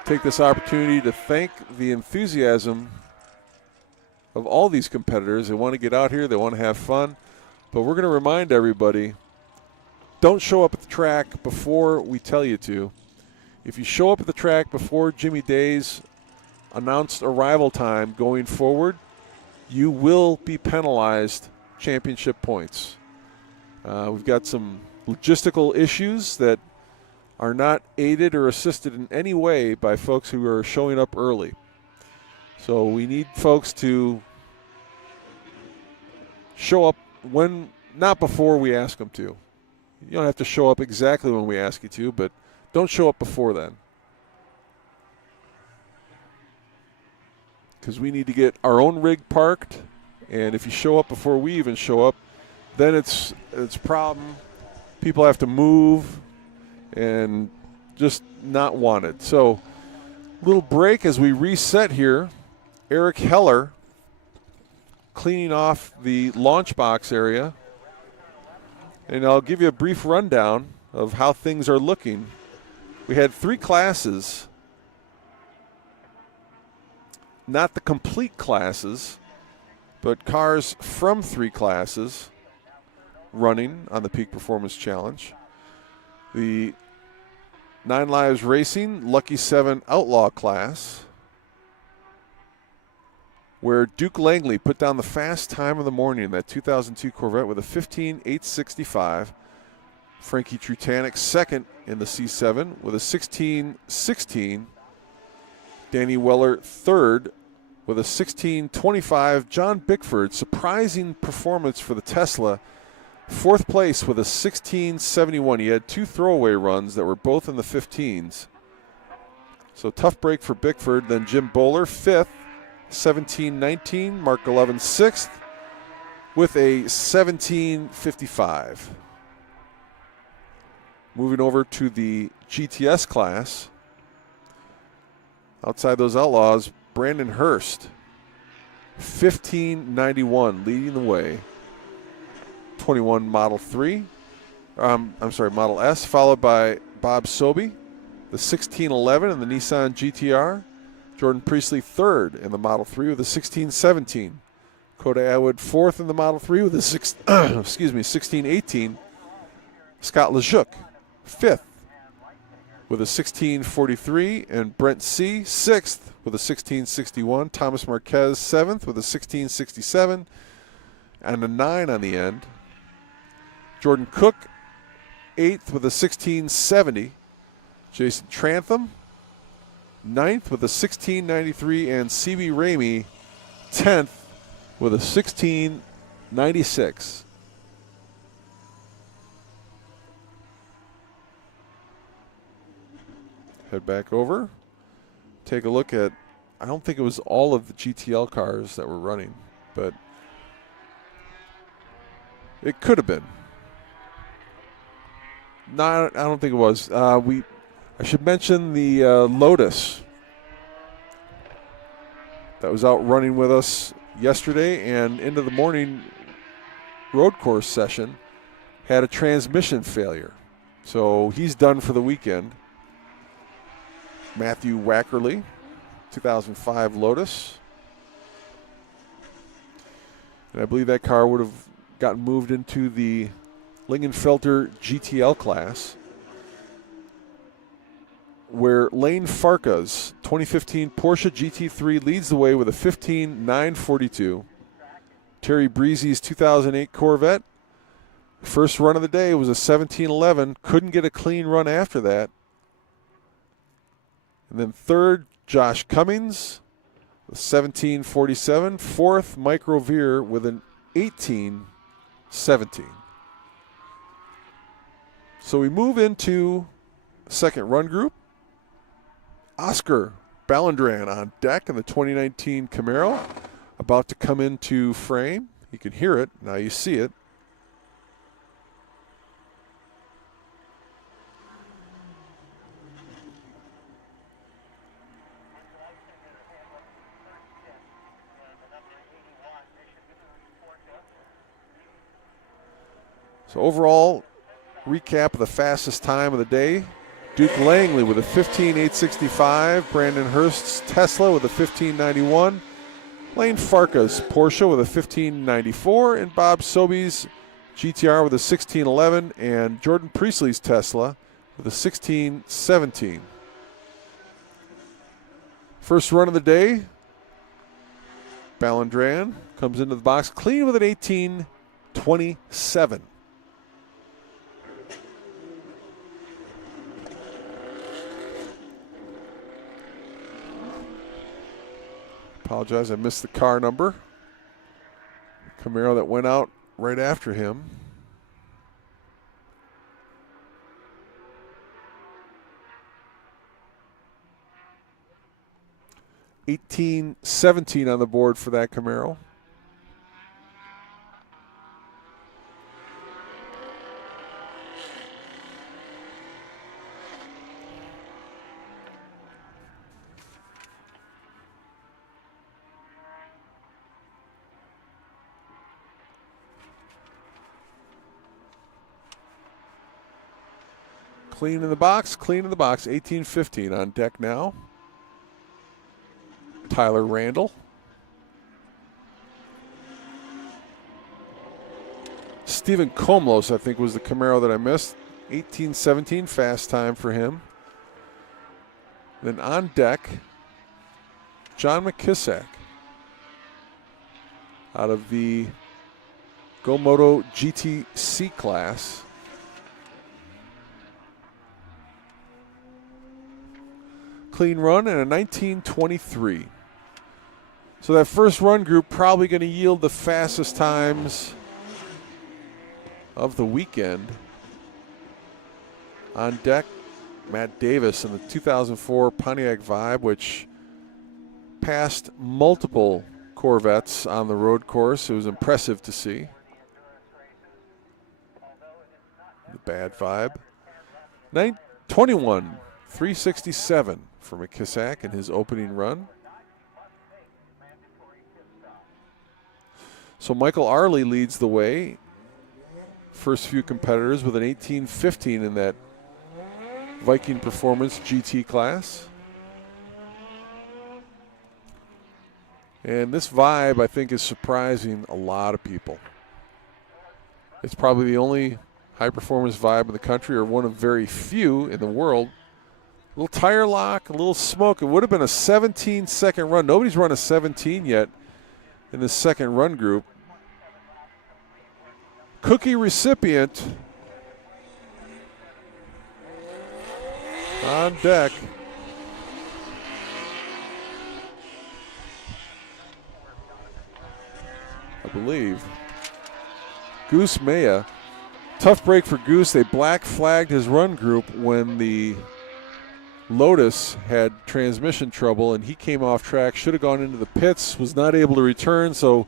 Take this opportunity to thank the enthusiasm of all these competitors. They want to get out here, they want to have fun, but we're going to remind everybody, don't show up at the track before we tell you to. If you show up at the track before Jimmy Day's announced arrival time going forward, you will be penalized championship points. We've got some logistical issues that are not aided or assisted in any way by folks who are showing up early. So we need folks to show up when, not before we ask them to. You don't have to show up exactly when we ask you to, but don't show up before then. Because we need to get our own rig parked, and if you show up before we even show up, then it's a problem. People have to move and just not wanted. So little break as we reset here. Eric Heller cleaning off the launch box area. And I'll give you a brief rundown of how things are looking. We had 3 classes, not the complete classes, but cars from 3 classes running on the Peak Performance Challenge. The 9 Lives Racing Lucky 7 Outlaw class, where Duke Langley put down the fast time of the morning in that 2002 Corvette with a 15.865. Frankie Trutanek second in the C7 with a 16.16. Danny Weller third with a 16.25. John Bickford, surprising performance for the Tesla, fourth place with a 16.71. He had 2 throwaway runs that were both in the 15s. So tough break for Bickford. Then Jim Bowler fifth, 17.19. Mark 11 sixth with a 17.55. Moving over to the GTS class. Outside those Outlaws, Brandon Hurst, 15.91, leading the way. 21 Model 3. Model S, followed by Bob Sobey, the 16.11 in the Nissan GTR. Jordan Priestley third in the Model 3 with a 16.17. Coda Atwood fourth in the Model 3 with a 16.18. Scott Lejeune fifth with a 16.43, and Brent C. sixth with a 16.61. Thomas Marquez seventh with a 16.67 and a 9 on the end. Jordan Cook eighth with a 16.70. Jason Trantham ninth with a 16.93, and CB Ramey 10th with a 16.96. Head back over. Take a look at, I don't think it was all of the GTL cars that were running, but it could have been. No, I don't think it was. I should mention the Lotus that was out running with us yesterday and into the morning road course session had a transmission failure. So he's done for the weekend. Matthew Wackerly, 2005 Lotus. And I believe that car would have gotten moved into the Lingenfelter GTL class, where Lane Farka's 2015 Porsche GT3 leads the way with a 15.942. Terry Breezy's 2008 Corvette, first run of the day was a 17.11. Couldn't get a clean run after that. And then third, Josh Cummings with 17.47. Fourth, Mike Rovier with an 18.17. So we move into second run group. Oscar Ballandran on deck in the 2019 Camaro, about to come into frame. You can hear it. Now you see it. So overall, recap of the fastest time of the day. Duke Langley with a 15.865. Brandon Hurst's Tesla with a 15.91. Lane Farka's Porsche with a 15.94. And Bob Sobey's GTR with a 16.11. And Jordan Priestley's Tesla with a 16.17. First run of the day. Ballandran comes into the box clean with an 18.27. Apologize, I missed the car number. Camaro that went out right after him. $18.17 on the board for that Camaro. Clean in the box, 18-15 on deck now. Tyler Randall. Stephen Komlos, I think, was the Camaro that I missed. 18-17, fast time for him. Then on deck, John McKissack out of the Go Moto GTC class. clean run, and a 1923. So that first run group probably going to yield the fastest times of the weekend. On deck, Matt Davis in the 2004 Pontiac Vibe, which passed multiple Corvettes on the road course. It was impressive to see. The bad Vibe. 21, 367 for McKissack in his opening run. So Michael Arley leads the way. First few competitors with an 18-15 in that Viking Performance GT class. And this Vibe, I think, is surprising a lot of people. It's probably the only high-performance Vibe in the country, or one of very few in the world. A little tire lock, a little smoke. It would have been a 17-second run. Nobody's run a 17 yet in the second run group. Cookie recipient on deck. I believe. Goose Maya. Tough break for Goose. They black flagged his run group when the Lotus had transmission trouble, and he came off track, should have gone into the pits, was not able to return, so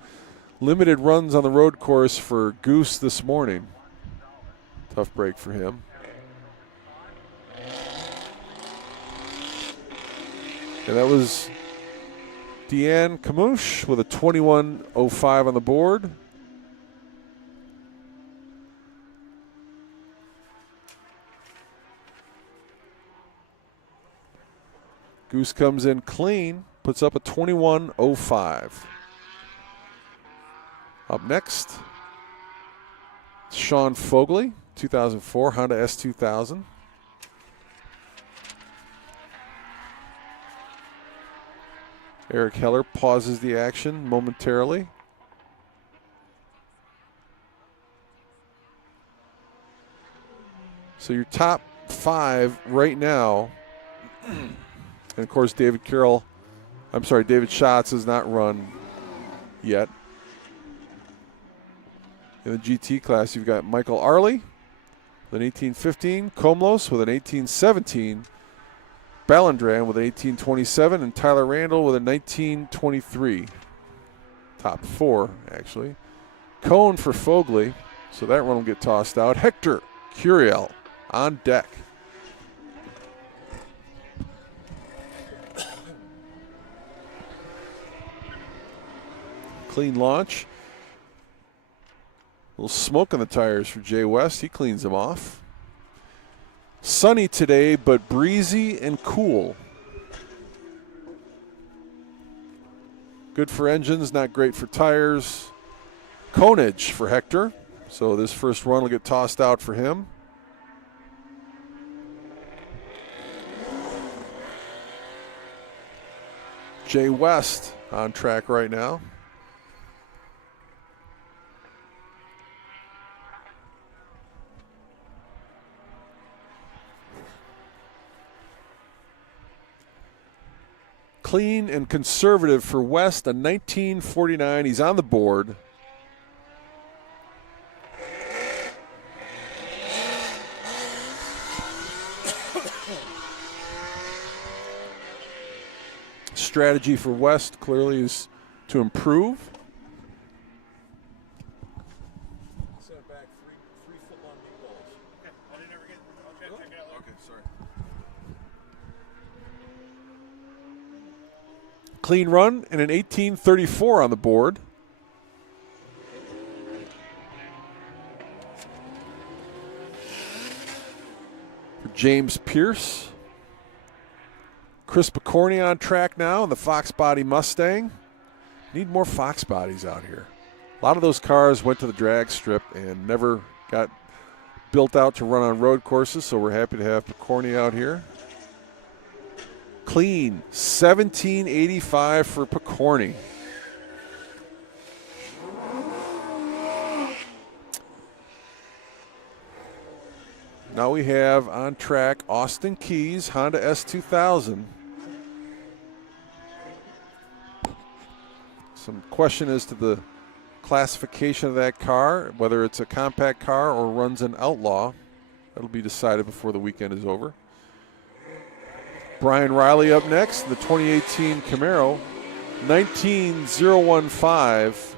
limited runs on the road course for Goose this morning. Tough break for him. And that was Deanne Camouche with a 21.05 on the board. Goose comes in clean, puts up a 21.05. Up next, Sean Fogley, 2004 Honda S2000. Eric Heller pauses the action momentarily. So your top five right now, and of course David Schatz has not run yet. In the GT class, you've got Michael Arley with an 18-15, Komlos with an 18-17, Ballandran with an 18-27, and Tyler Randall with a 19-23. Top four, actually. Cone for Fogley, so that one will get tossed out. Hector Curiel on deck. Clean launch. A little smoke on the tires for Jay West. He cleans them off. Sunny today, but breezy and cool. Good for engines, not great for tires. Conage for Hector. So this first run will get tossed out for him. Jay West on track right now. Clean and conservative for West, a 1949. He's on the board. Strategy for West clearly is to improve. Send it back 3 foot-long meatballs. Okay, I didn't ever get. I'll check it out later. Okay, sorry. Clean run and an 18-34 on the board. For James Pierce. Chris Picorni on track now in the Fox Body Mustang. Need more Fox Bodies out here. A lot of those cars went to the drag strip and never got built out to run on road courses, so we're happy to have Picorni out here. Clean, 1785 for Picorni. Now we have on track Austin Keys, Honda S2000. Some question as to the classification of that car, whether it's a compact car or runs an outlaw. That'll be decided before the weekend is over. Brian Riley up next, the 2018 Camaro. 19015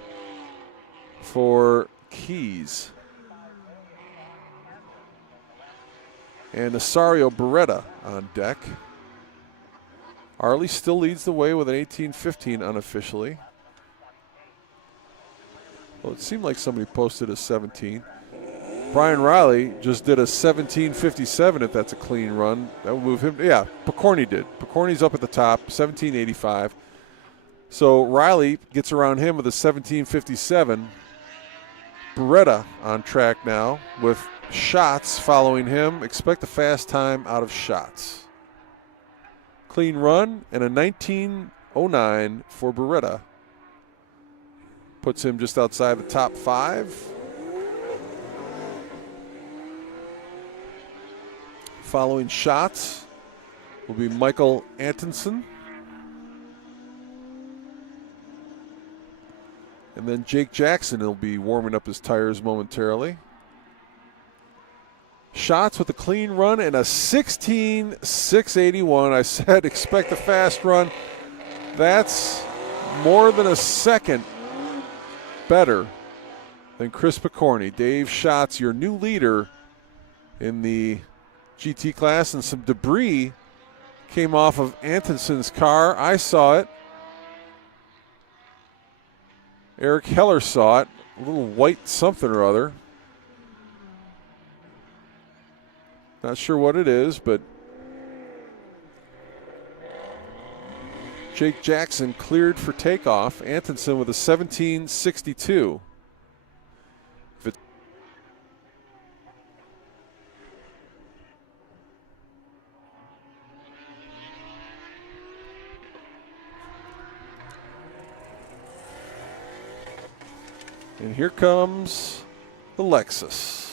for Keys. And Nasario Beretta on deck. Arley still leads the way with an 1815 unofficially. Well, it seemed like somebody posted a 17. Brian Riley just did a 1757 if that's a clean run. That would move him. Yeah, Picorni did. Picorni's up at the top, 1785. So Riley gets around him with a 1757. Beretta on track now with Shots following him. Expect a fast time out of Shots. Clean run and a 1909 for Beretta. Puts him just outside the top 5. Following Shots will be Michael Antonsen. And then Jake Jackson will be warming up his tires momentarily. Shots with a clean run and a 16.681. I said expect a fast run. That's more than a second better than Chris Picorni. Dave Shots, your new leader in the GT class, and some debris came off of Antonsen's car. I saw it. Eric Heller saw it. A little white something or other. Not sure what it is, but Jake Jackson cleared for takeoff. Antonsen with a 1762. And here comes the Lexus.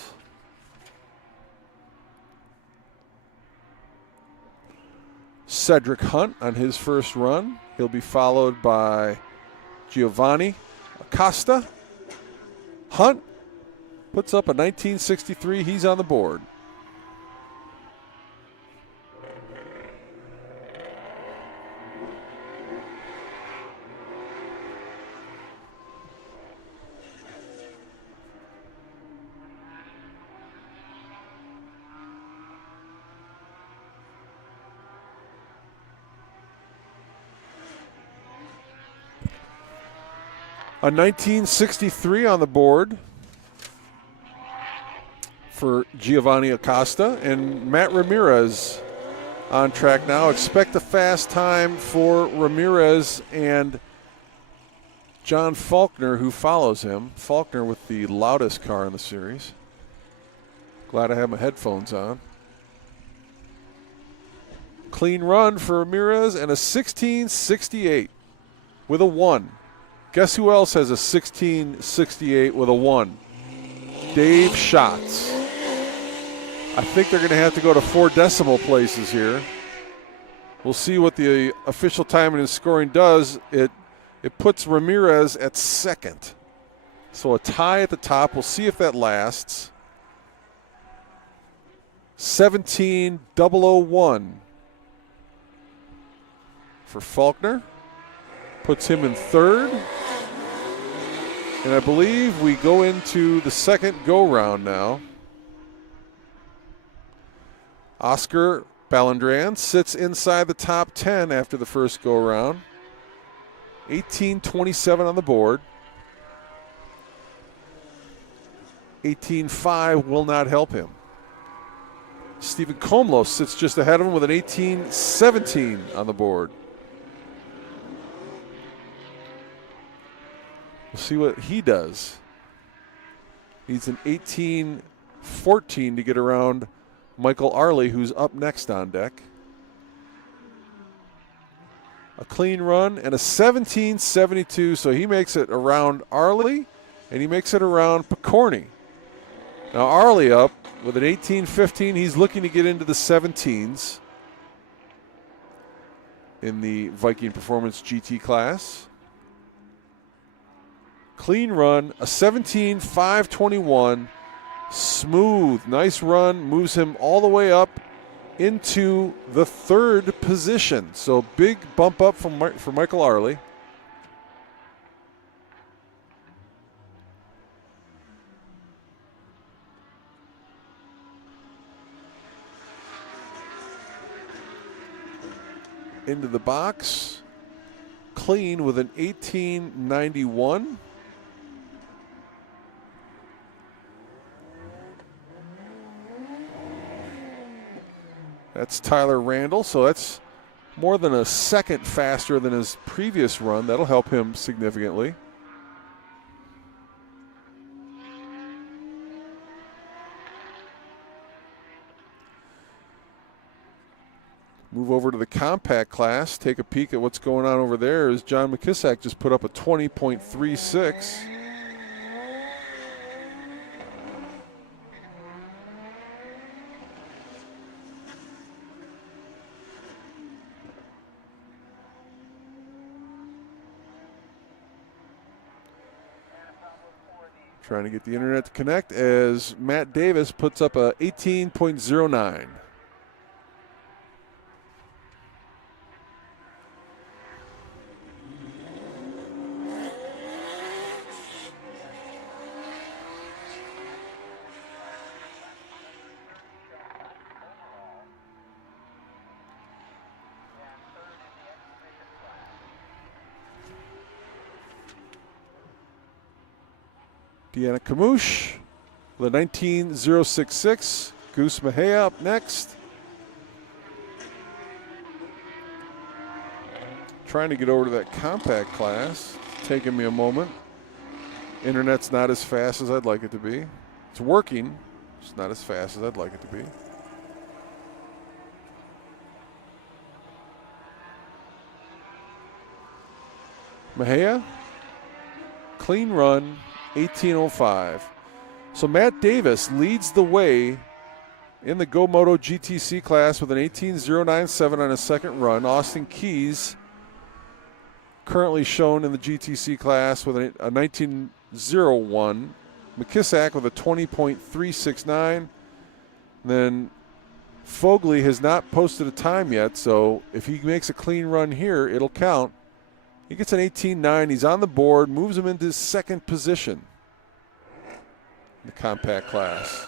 Cedric Hunt on his first run. He'll be followed by Giovanni Acosta. Hunt puts up a 1963. He's on the board. A 1963 on the board for Giovanni Acosta, and Matt Ramirez on track now. Expect a fast time for Ramirez and John Faulkner, who follows him. Faulkner with the loudest car in the series. Glad I have my headphones on. Clean run for Ramirez and a 1668 with a 1. Guess who else has a 1668 with a 1? Dave Shots. I think they're going to have to go to 4 decimal places here. We'll see what the official timing and scoring does. It puts Ramirez at second. So a tie at the top. We'll see if that lasts. 17001 for Faulkner. Puts him in third. And I believe we go into the second go-round now. Oscar Ballandran sits inside the top 10 after the first go-round. 1827 on the board. 18.5 will not help him. Stephen Komlos sits just ahead of him with an 1817 on the board. We'll see what he does. Needs an 1814 to get around Michael Arley, who's up next on deck. A clean run and a 1772, so he makes it around Arley, and he makes it around Picorni. Now Arley up with an 1815. He's looking to get into the 17s in the Viking Performance GT class. clean run, a 17.521. Smooth, nice run, moves him all the way up into the third position. So big bump up for Michael Arley. Into the box, clean with an 18.91. That's Tyler Randall, so that's more than a second faster than his previous run. That'll help him significantly. Move over to the compact class, take a peek at what's going on over there as John McKissack just put up a 20.36. Trying to get the internet to connect as Matt Davis puts up a 18.09. Deanna Kamoosh with a 19.066. Goose Mejia up next. Trying to get over to that compact class. Taking me a moment. Internet's not as fast as I'd like it to be. It's working. It's not as fast as I'd like it to be. Mejia, clean run, 18.05. So Matt Davis leads the way in the Go Moto GTC class with an 18.097 on his second run. Austin Keys currently shown in the GTC class with a 19.01. McKissack with a 20.369. Then Fogley has not posted a time yet, so if he makes a clean run here, it'll count. He gets an 18.9. He's on the board, moves him into second position in the compact class.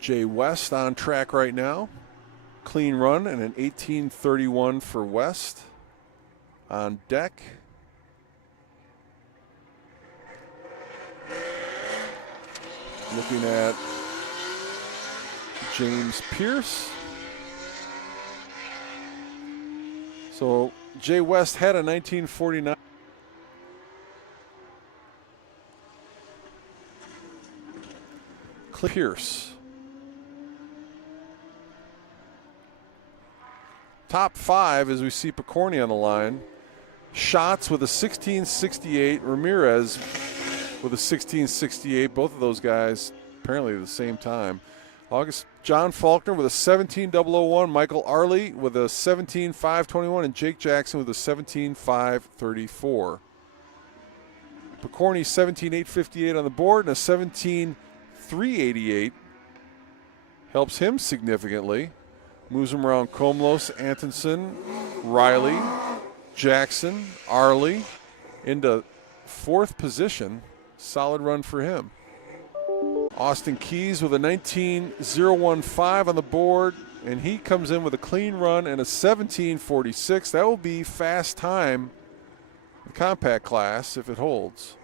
Jay West on track right now. Clean run and an 18.31 for West on deck. Looking at James Pierce. So Jay West had a 19.49. Pierce. Top five as we see Picorni on the line. Schatz with a 16.68. Ramirez with a 16.68. Both of those guys apparently at the same time. John Faulkner with a 17.001. Michael Arley with a 17.521. And Jake Jackson with a 17.534. Picorni 17.858 on the board and a 17.388. Helps him significantly. Moves him around Komlos, Antonsen, Riley, Jackson, Arley into fourth position. Solid run for him. Austin Keys with a 19.015 on the board, and he comes in with a clean run and a 17.46. That will be fast time in the compact class if it holds.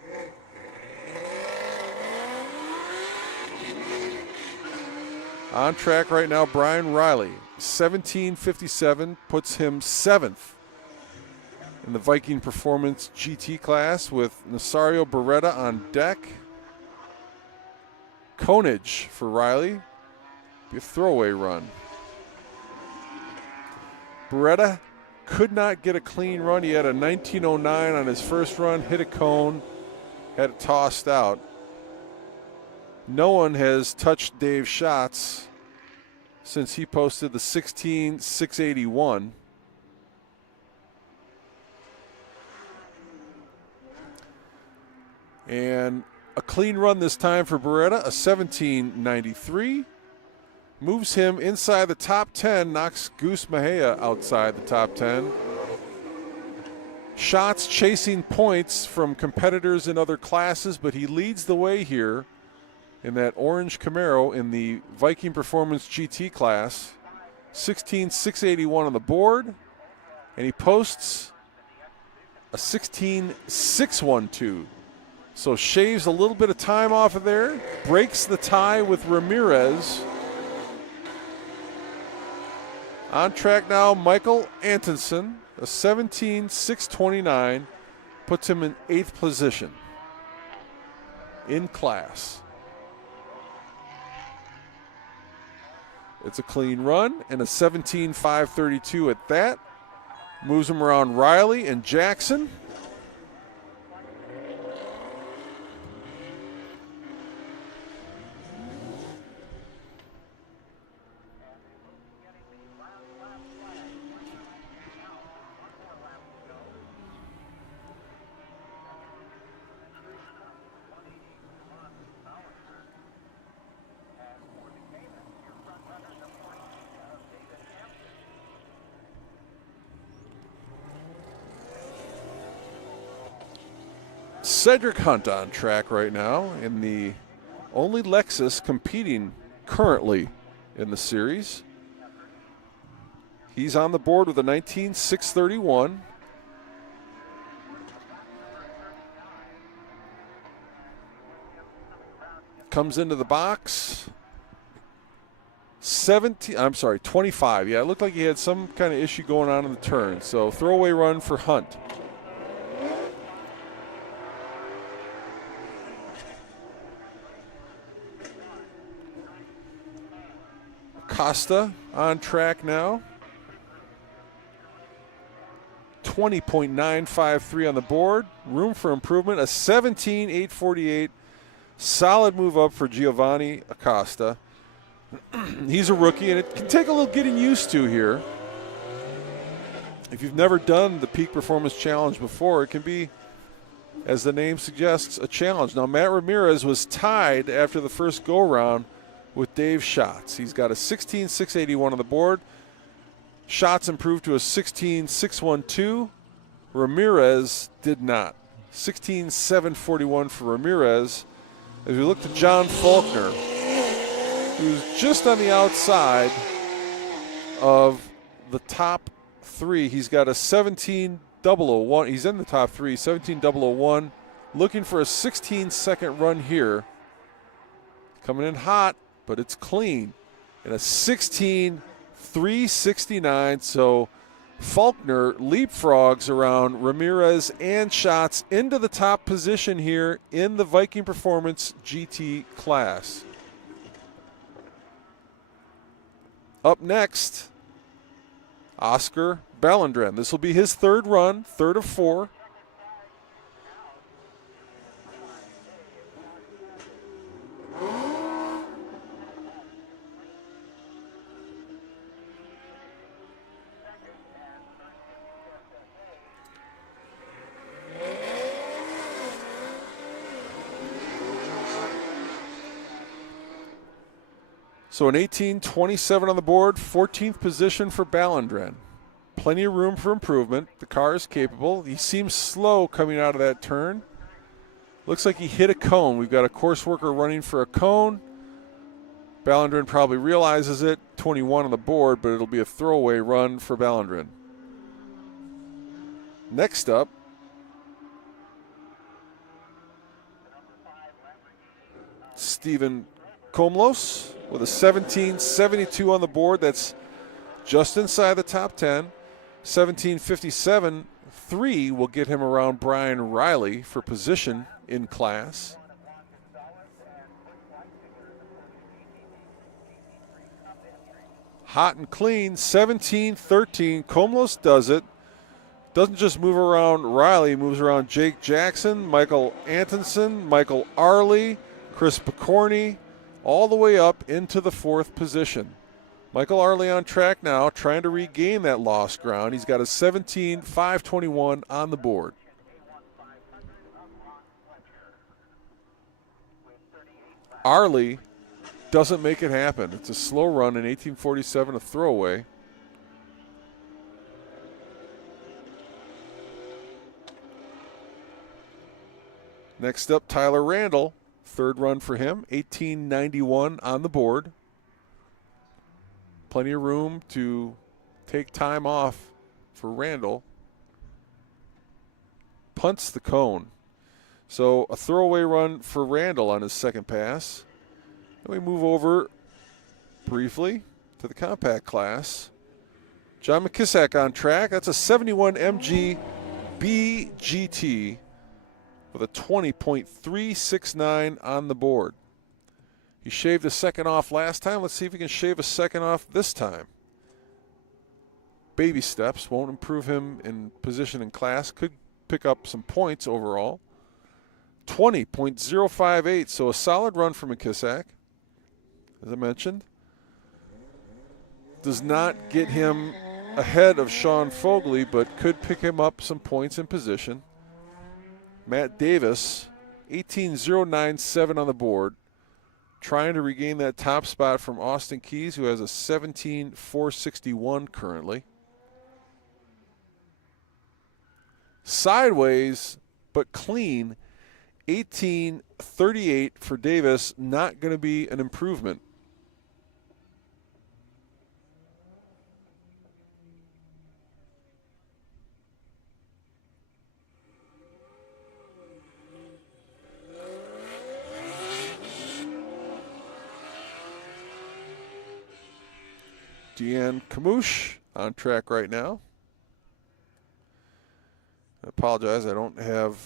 On track right now, Brian Riley. 17:57 puts him 7th in the Viking Performance GT class with Nasario Beretta on deck. Conage for Riley. Be a throwaway run. Beretta could not get a clean run. He had a 1909 on his first run, hit a cone, had it tossed out. No one has touched Dave's shots since he posted the 16,681. And a clean run this time for Beretta, a 17.93. Moves him inside the top 10, knocks Goose Mejia outside the top 10. Shots chasing points from competitors in other classes, but he leads the way here in that orange Camaro in the Viking Performance GT class. 16,681 on the board, and he posts a 16,612. So shaves a little bit of time off of there, breaks the tie with Ramirez. On track now, Michael Antonsen, a 17,629, puts him in 8th position in class. It's a clean run and a 17,532 at that. Moves him around Riley and Jackson. Cedric Hunt on track right now in the only Lexus competing currently in the series. He's on the board with a 19,631. Comes into the box. 25. Yeah, it looked like he had some kind of issue going on in the turn. So throwaway run for Hunt. Costa on track now. 20.953 on the board. Room for improvement. A 17.848. Solid move up for Giovanni Acosta. He's a rookie, and it can take a little getting used to here. If you've never done the Peak Performance Challenge before, it can be, as the name suggests, a challenge. Now, Matt Ramirez was tied after the first go-round with Dave's shots. He's got a 16,681 on the board. Shots improved to a 16,612. Ramirez did not. 16,741 for Ramirez. As we look to John Faulkner, who's just on the outside of the top three. He's got a 17,001. He's in the top three, 17,001. Looking for a 16-second run here. Coming in hot, but it's clean. And a 16,369. So Faulkner leapfrogs around Ramirez and shots into the top position here in the Viking Performance GT class. Up next, Oscar Ballandren. This will be his third run, third of four. So an 18.27 on the board, 14th position for Ballandren. Plenty of room for improvement. The car is capable. He seems slow coming out of that turn. Looks like he hit a cone. We've got a course worker running for a cone. Ballandren probably realizes it. 21 on the board, but it'll be a throwaway run for Ballandren. Next up, Stephen Komlos. with a 17.72 on the board. That's just inside the top 10. 17.57, 3 will get him around Brian Riley for position in class. Hot and clean, 17.13. Komlos does it. Doesn't just move around Riley, moves around Jake Jackson, Michael Antonson, Michael Arley, Chris Picorni, all the way up into the 4th position. Michael Arley on track now, trying to regain that lost ground. He's got a 17.521 on the board. Arley doesn't make it happen. It's a slow run in 1847, a throwaway. Next up, Tyler Randall. 3rd run for him, 1891 on the board. Plenty of room to take time off for Randall. Punts the cone. So a throwaway run for Randall on his 2nd pass. Then we move over briefly to the compact class. John McKissack on track. That's a 71 MG BGT with a 20.369 on the board. He shaved a 2nd off last time. Let's see if he can shave a 2nd off this time. Baby steps. Won't improve him in position in class. Could pick up some points overall. 20.058, so a solid run for McKissack, as I mentioned. Does not get him ahead of Sean Fogley, but could pick him up some points in position. Matt Davis, 18.097 on the board, trying to regain that top spot from Austin Keys, who has a 17.461 currently. Sideways, but clean, 18.38 for Davis, not going to be an improvement. Deanne Kamoosh on track right now. I apologize, I don't have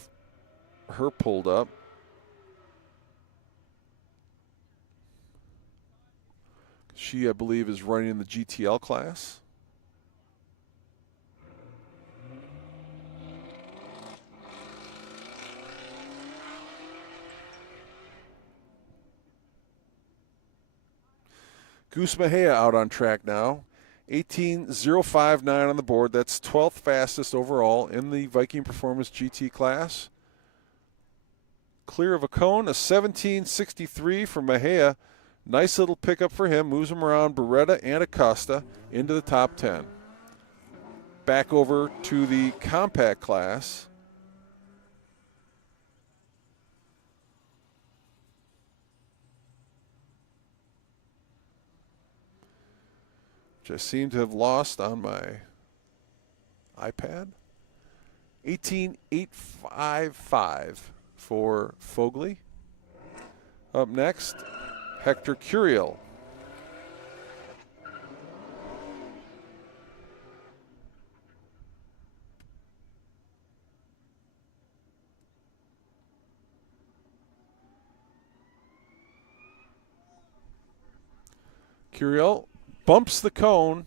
her pulled up. She, I believe, is running in the GTL class. Goose Mejia out on track now. 18.059 on the board. That's 12th fastest overall in the Viking Performance GT class. Clear of a cone, a 17.63 for Mejia. Nice little pickup for him. Moves him around Beretta and Acosta into the top 10. Back over to the compact class. Which I seem to have lost on my iPad. 18.855 for Fogley. Up next, Hector Curiel. Curiel bumps the cone.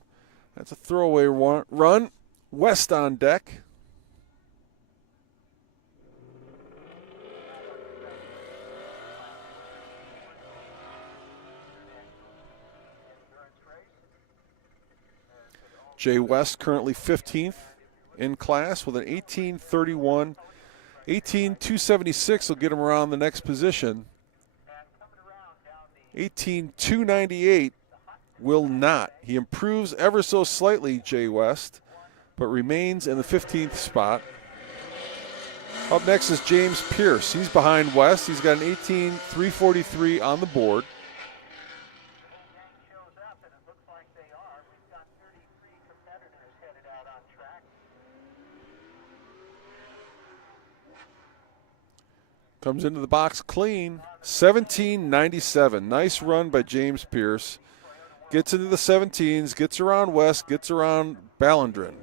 That's a throwaway run. West on deck. Jay West currently 15th in class with an 18.31. 18.276 will get him around the next position. 18.298 will not. He improves ever so slightly, Jay West, but remains in the 15th spot. Up next is James Pierce. He's behind West. He's got an 18.343 on the board. Comes into the box clean. 17.97. Nice run by James Pierce. Gets into the 17s, gets around West, gets around Ballandrin.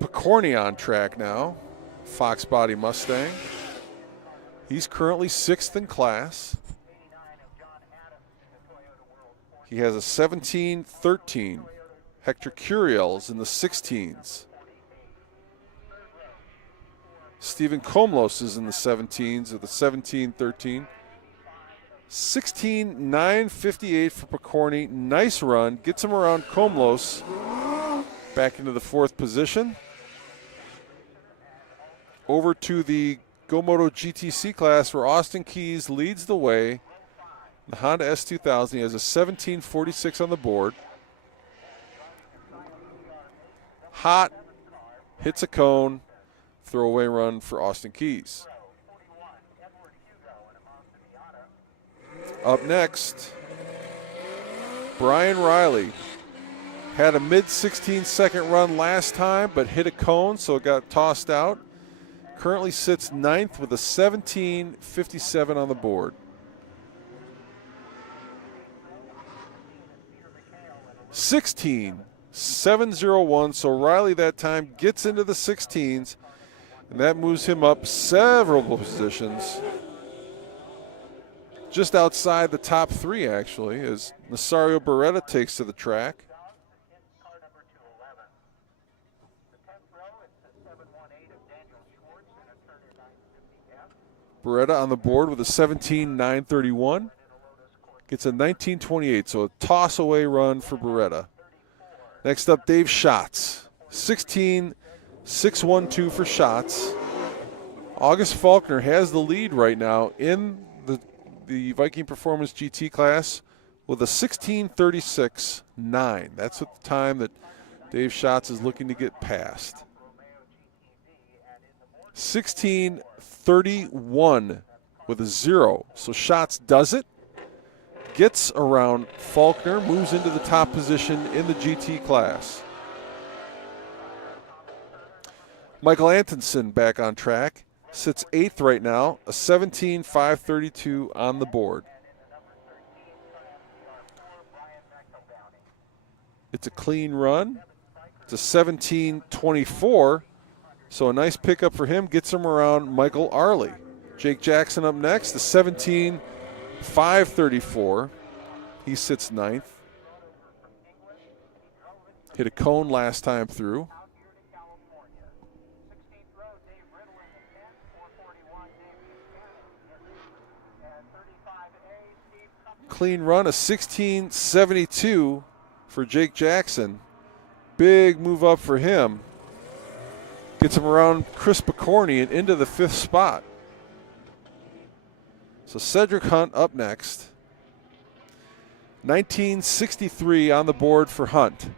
Picorni on track now. Fox Body Mustang. He's currently 6th in class. He has a 17-13. Hector Curiel's in the 16s. Stephen Komlos is in the 17s with a 17-13. 16.958 for Picorni. Nice run. Gets him around Komlos. Back into the 4th position. Over to the GoMoto GTC class where Austin Keys leads the way. The Honda S2000. He has a 17.46 on the board. Hot. Hits a cone. Throwaway run for Austin Keys. Up next, Brian Riley. Had a mid-16-second run last time, but hit a cone, so it got tossed out. Currently sits 9th with a 17.57 on the board. 16.701, so Riley that time gets into the 16s, and that moves him up several positions. Just outside the top 3, actually, as Nasario Beretta takes to the track. Beretta on the board with a 17.931. Gets a 19.28, so a toss-away run for Beretta. Next up, Dave Schatz. 16.612 for Schatz. August Faulkner has the lead right now in the Viking Performance GT class with a 16.36.9. That's what the time that Dave Schatz is looking to get past. 16.31 with a 0. So Schatz does it. Gets around Faulkner, moves into the top position in the GT class. Michael Antonsen back on track. Sits 8th right now, a 17.532 on the board. It's a clean run. It's a 17.24, so a nice pickup for him. Gets him around Michael Arley. Jake Jackson up next, the 17.534. He sits 9th. Hit a cone last time through. Clean run, a 16.72 for Jake Jackson. Big move up for him. Gets him around Chris Picorni and into the 5th spot. So Cedric Hunt up next. 19.63 on the board for Hunt.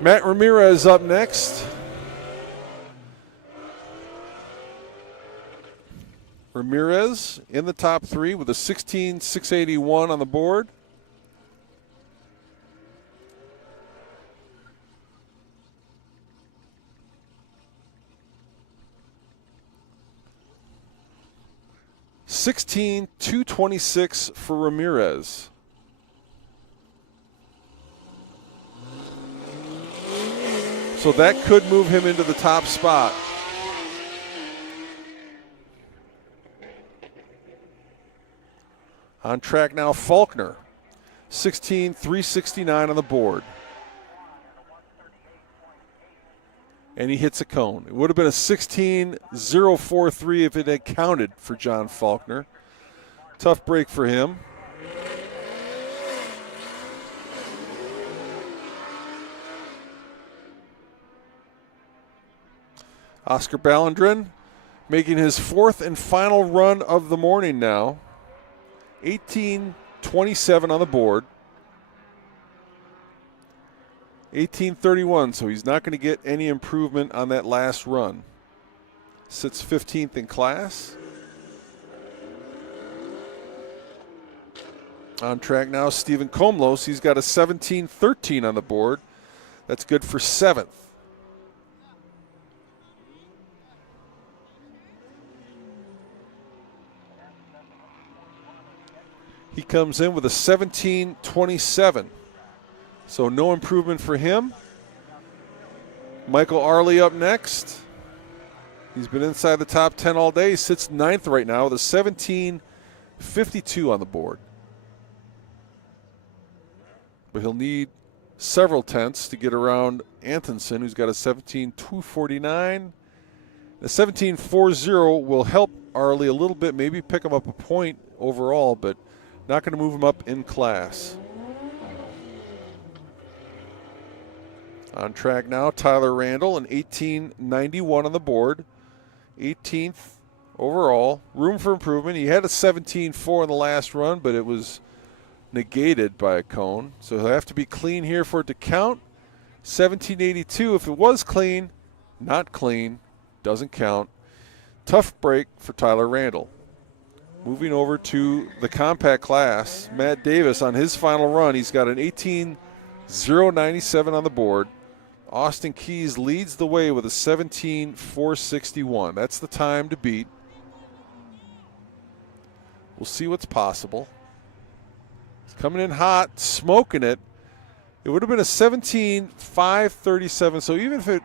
Matt Ramirez up next. Ramirez in the top 3 with a 16.681 on the board. $16,226 for Ramirez. So that could move him into the top spot. On track now, Faulkner. 16,369 on the board. And he hits a cone. It would have been a 16,043 if it had counted for John Faulkner. Tough break for him. Oscar Ballandrin making his fourth and final run of the morning now. 18:27 on the board. 18:31, so he's not going to get any improvement on that last run. Sits 15th in class. On track now, Stephen Komlos. He's got a 17:13 on the board. That's good for 7th. He comes in with a 17:27. So no improvement for him. Michael Arley up next. He's been inside the top 10 all day. He sits 9th right now with a 17:52 on the board. But he'll need several tenths to get around Antonsen, who's got a 17:249. The 17:40 will help Arley a little bit, maybe pick him up a point overall, but not going to move him up in class. On track now, Tyler Randall, an 18:91 on the board. 18th overall. Room for improvement. He had a 17:4 in the last run, but it was negated by a cone. So he'll have to be clean here for it to count. 17:82, if it was clean, not clean, doesn't count. Tough break for Tyler Randall. Moving over to the compact class, Matt Davis on his final run, he's got an 18:097 on the board. Austin Keys leads the way with a 17:461. That's the time to beat. We'll see what's possible. He's coming in hot, smoking it. It would have been a 17:537, so even if it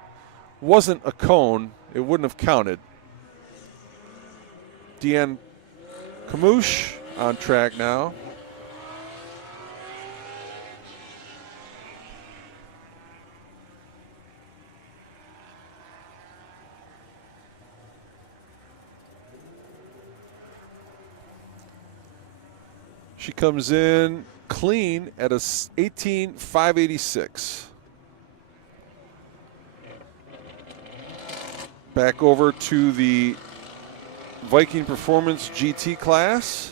wasn't a cone, it wouldn't have counted. Deanne Kamoosh on track now. She comes in clean at a 18:586. Back over to the Viking Performance GT class.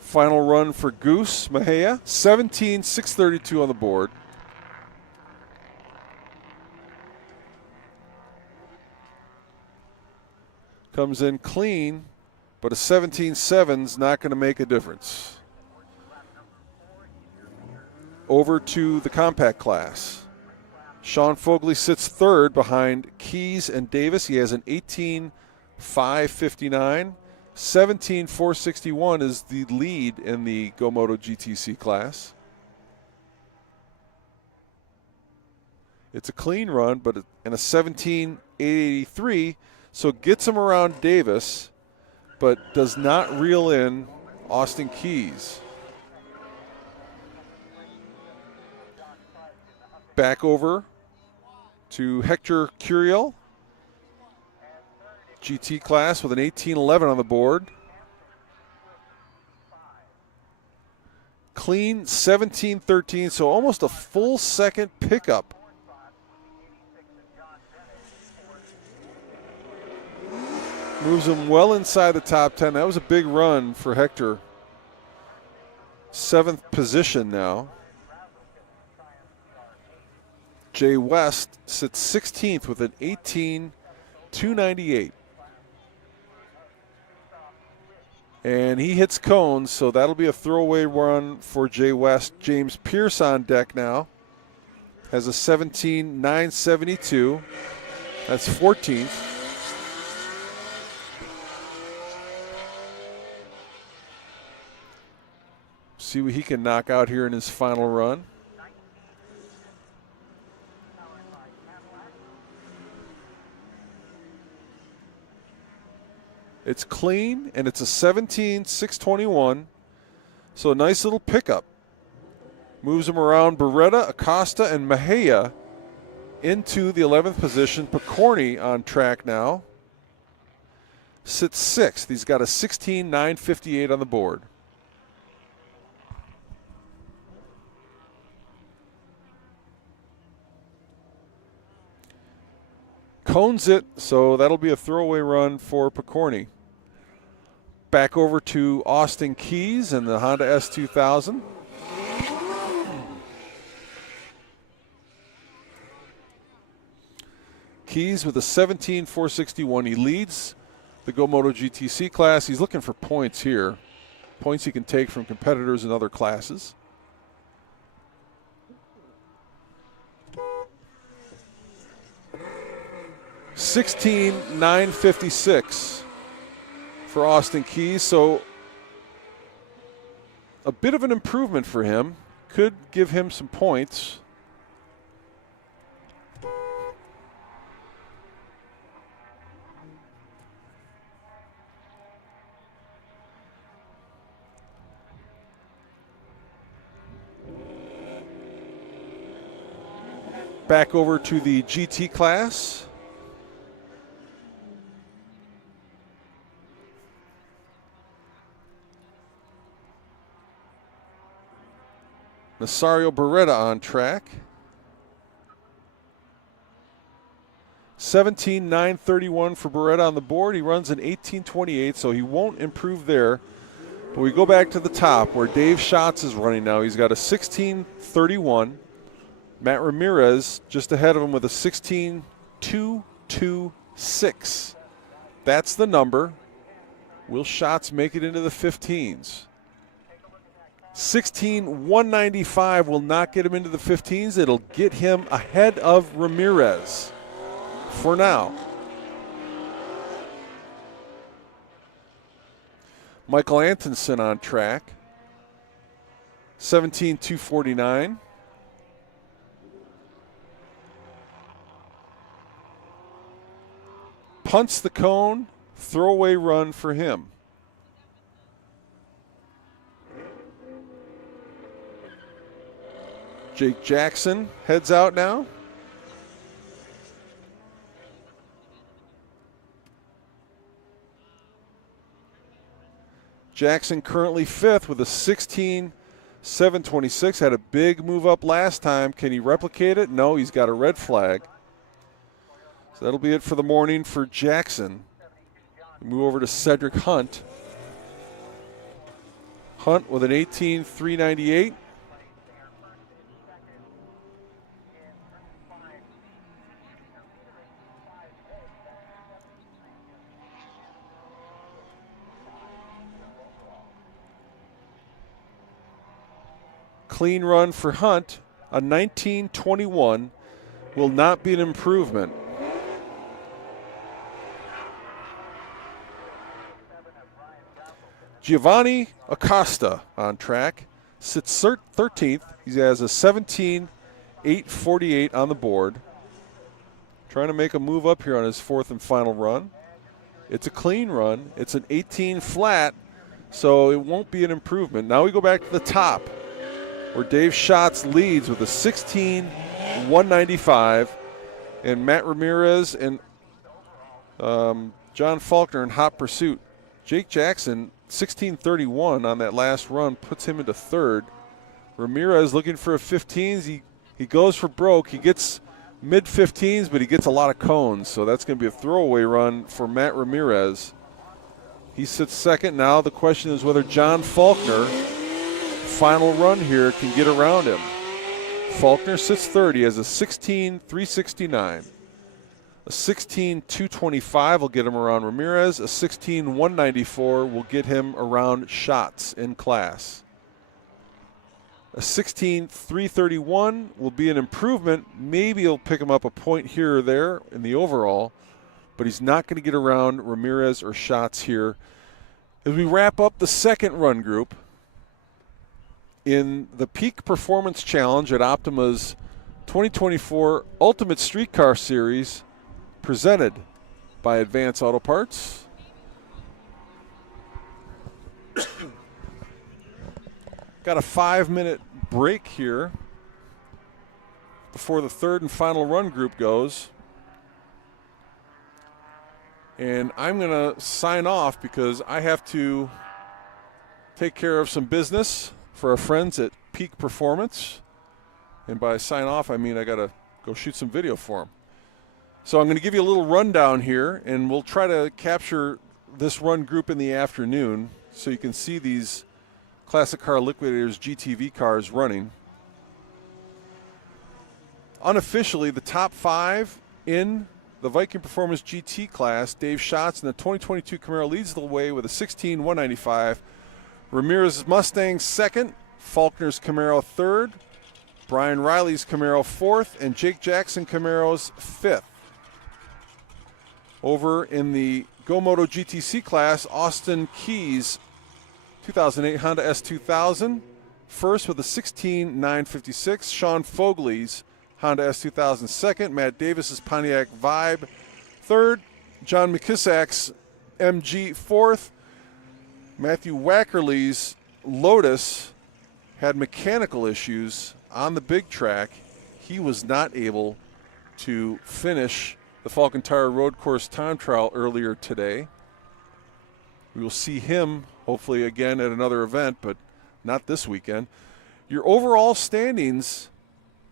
Final run for Goose Mejia. 17:632 on the board. Comes in clean, but a 17.7's not going to make a difference. Over to the compact class. Sean Fogley sits third behind Keys and Davis. He has an 18.559. 17.461 is the lead in the GoMoto GTC class. It's a clean run, but in a 17.883, so it gets him around Davis, but does not reel in Austin Keys. Back over to Hector Curiel. GT class with an 18.11 on the board. Clean 17.13, so almost a full second pickup. Moves him well inside the top 10. That was a big run for Hector. 7th position now. Jay West sits 16th with an 18.298. And he hits cones, so that'll be a throwaway run for Jay West. James Pierce on deck now. Has a 17.972. That's 14th. See what he can knock out here in his final run. It's clean, and it's a 17.621. So a nice little pickup. Moves him around Beretta, Acosta, and Mejia into the 11th position. Picorni on track now. Sits 6th. He's got a 16.958 on the board. cones it, so that'll be a throwaway run for Picorni. Back over to Austin Keys and the Honda S2000. Keys with a 17.461. He leads the Go Moto GTC class. He's looking for points here. Points he can take from competitors in other classes. $16,956 for Austin Keys. So a bit of an improvement for him. Could give him some points. Back over to the GT class. Nasario Beretta on track. 17,931 for Beretta on the board. He runs an 18.28, so he won't improve there. But we go back to the top where Dave Schatz is running now. He's got a 16.31. Matt Ramirez just ahead of him with a 16.226. That's the number. Will Schatz make it into the 15s? 16.195 will not get him into the 15s. It'll get him ahead of Ramirez for now. Michael Antonsen on track. 17.249. Punts the cone, throwaway run for him. Jake Jackson heads out now. Jackson currently fifth with a 16.726. Had a big move up last time. Can he replicate it? No, he's got a red flag. So that'll be it for the morning for Jackson. We move over to Cedric Hunt. Hunt with an 18.398. Clean run for Hunt. A 19.21 will not be an improvement. Giovanni Acosta on track. Sits 13th. He has a 17.848 on the board. Trying to make a move up here on his fourth and final run. It's a clean run. It's an 18 flat, so it won't be an improvement. Now we go back to the top, where Dave Schatz leads with a 16.195, and Matt Ramirez and John Faulkner in hot pursuit. Jake Jackson, 16.31 on that last run, puts him into third. Ramirez looking for a 15s. He goes for broke. He gets mid-15s, but he gets a lot of cones, so that's going to be a throwaway run for Matt Ramirez. He sits second. Now the question is whether John Faulkner, final run here, can get around him. Faulkner sits third. He has a 16.369. A 16.225 will get him around Ramirez. A 16.194 will get him around Schatz in class. A 16.331 will be an improvement. Maybe he'll pick him up a point here or there in the overall, but he's not going to get around Ramirez or Schatz here. As we wrap up the second run group in the Peak Performance Challenge at Optima's 2024 Ultimate Streetcar Series, presented by Advance Auto Parts. Got a 5-minute break here before the third and final run group goes. And I'm going to sign off because I have to take care of some business for our friends at Peak Performance. And by sign off, I mean I got to go shoot some video for them. So I'm going to give you a little rundown here, and we'll try to capture this run group in the afternoon so you can see these Classic Car Liquidators GTV cars running. Unofficially, the top 5 in the Viking Performance GT class, Dave Schatz in the 2022 Camaro leads the way with a 16,195. Ramirez's Mustang second, Faulkner's Camaro third, Brian Riley's Camaro fourth, and Jake Jackson Camaro's fifth. Over in the Go Moto GTC class, Austin Keys 2008 Honda S2000 first with a 16,956. Sean Fogley's Honda S2000 second. Matt Davis's Pontiac Vibe third. John McKissak's MG fourth. Matthew Wackerly's Lotus had mechanical issues on the big track. He was not able to finish the Falcon Tire Road Course time trial earlier today. We will see him hopefully again at another event, but not this weekend. Your overall standings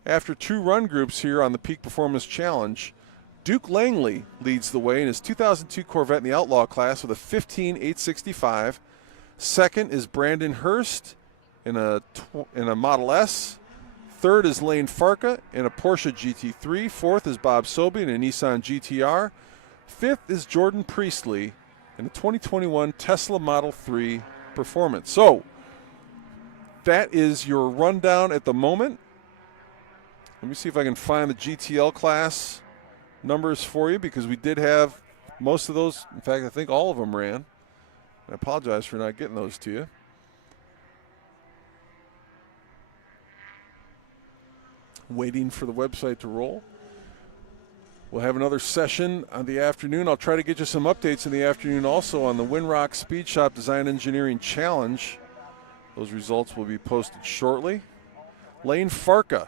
after 2 run groups here on the Peak Performance Challenge, Duke Langley leads the way in his 2002 Corvette in the Outlaw class with a 15,865. Second is Brandon Hurst in a Model S. Third is Lane Farka in a Porsche GT3. Fourth is Bob Sobey in a Nissan GTR. Fifth is Jordan Priestley in a 2021 Tesla Model 3 Performance. So that is your rundown at the moment. Let me see if I can find the GTL class numbers for you, because we did have most of those. In fact, I think all of them ran. I apologize for not getting those to you. Waiting for the website to roll. We'll have another session on the afternoon. I'll try to get you some updates in the afternoon also on the Winrock Speed Shop Design Engineering Challenge. Those results will be posted shortly. Lane Farka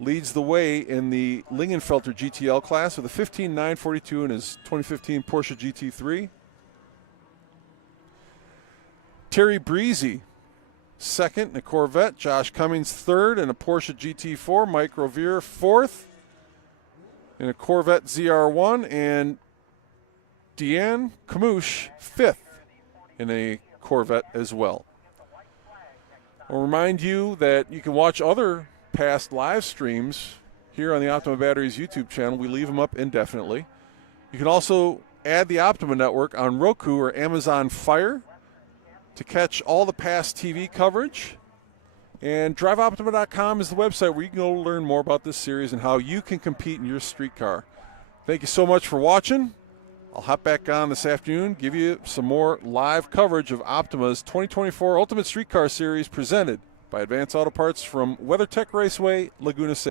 leads the way in the Lingenfelter GTL class with a 15,942 in his 2015 Porsche GT3. Terry Breezy, second in a Corvette. Josh Cummings, third in a Porsche GT4. Mike Rovier, fourth in a Corvette ZR1. And Deanne Camouche, fifth in a Corvette as well. I'll remind you that you can watch other past live streams here on the Optima Batteries YouTube channel. We leave them up indefinitely. You can also add the Optima Network on Roku or Amazon Fire to catch all the past TV coverage. And DriveOPTIMA.com is the website where you can go learn more about this series and how you can compete in your street car. Thank you so much for watching. I'll hop back on this afternoon, give you some more live coverage of Optima's 2024 Ultimate Streetcar Series presented by Advanced Auto Parts from WeatherTech Raceway, Laguna, Seca.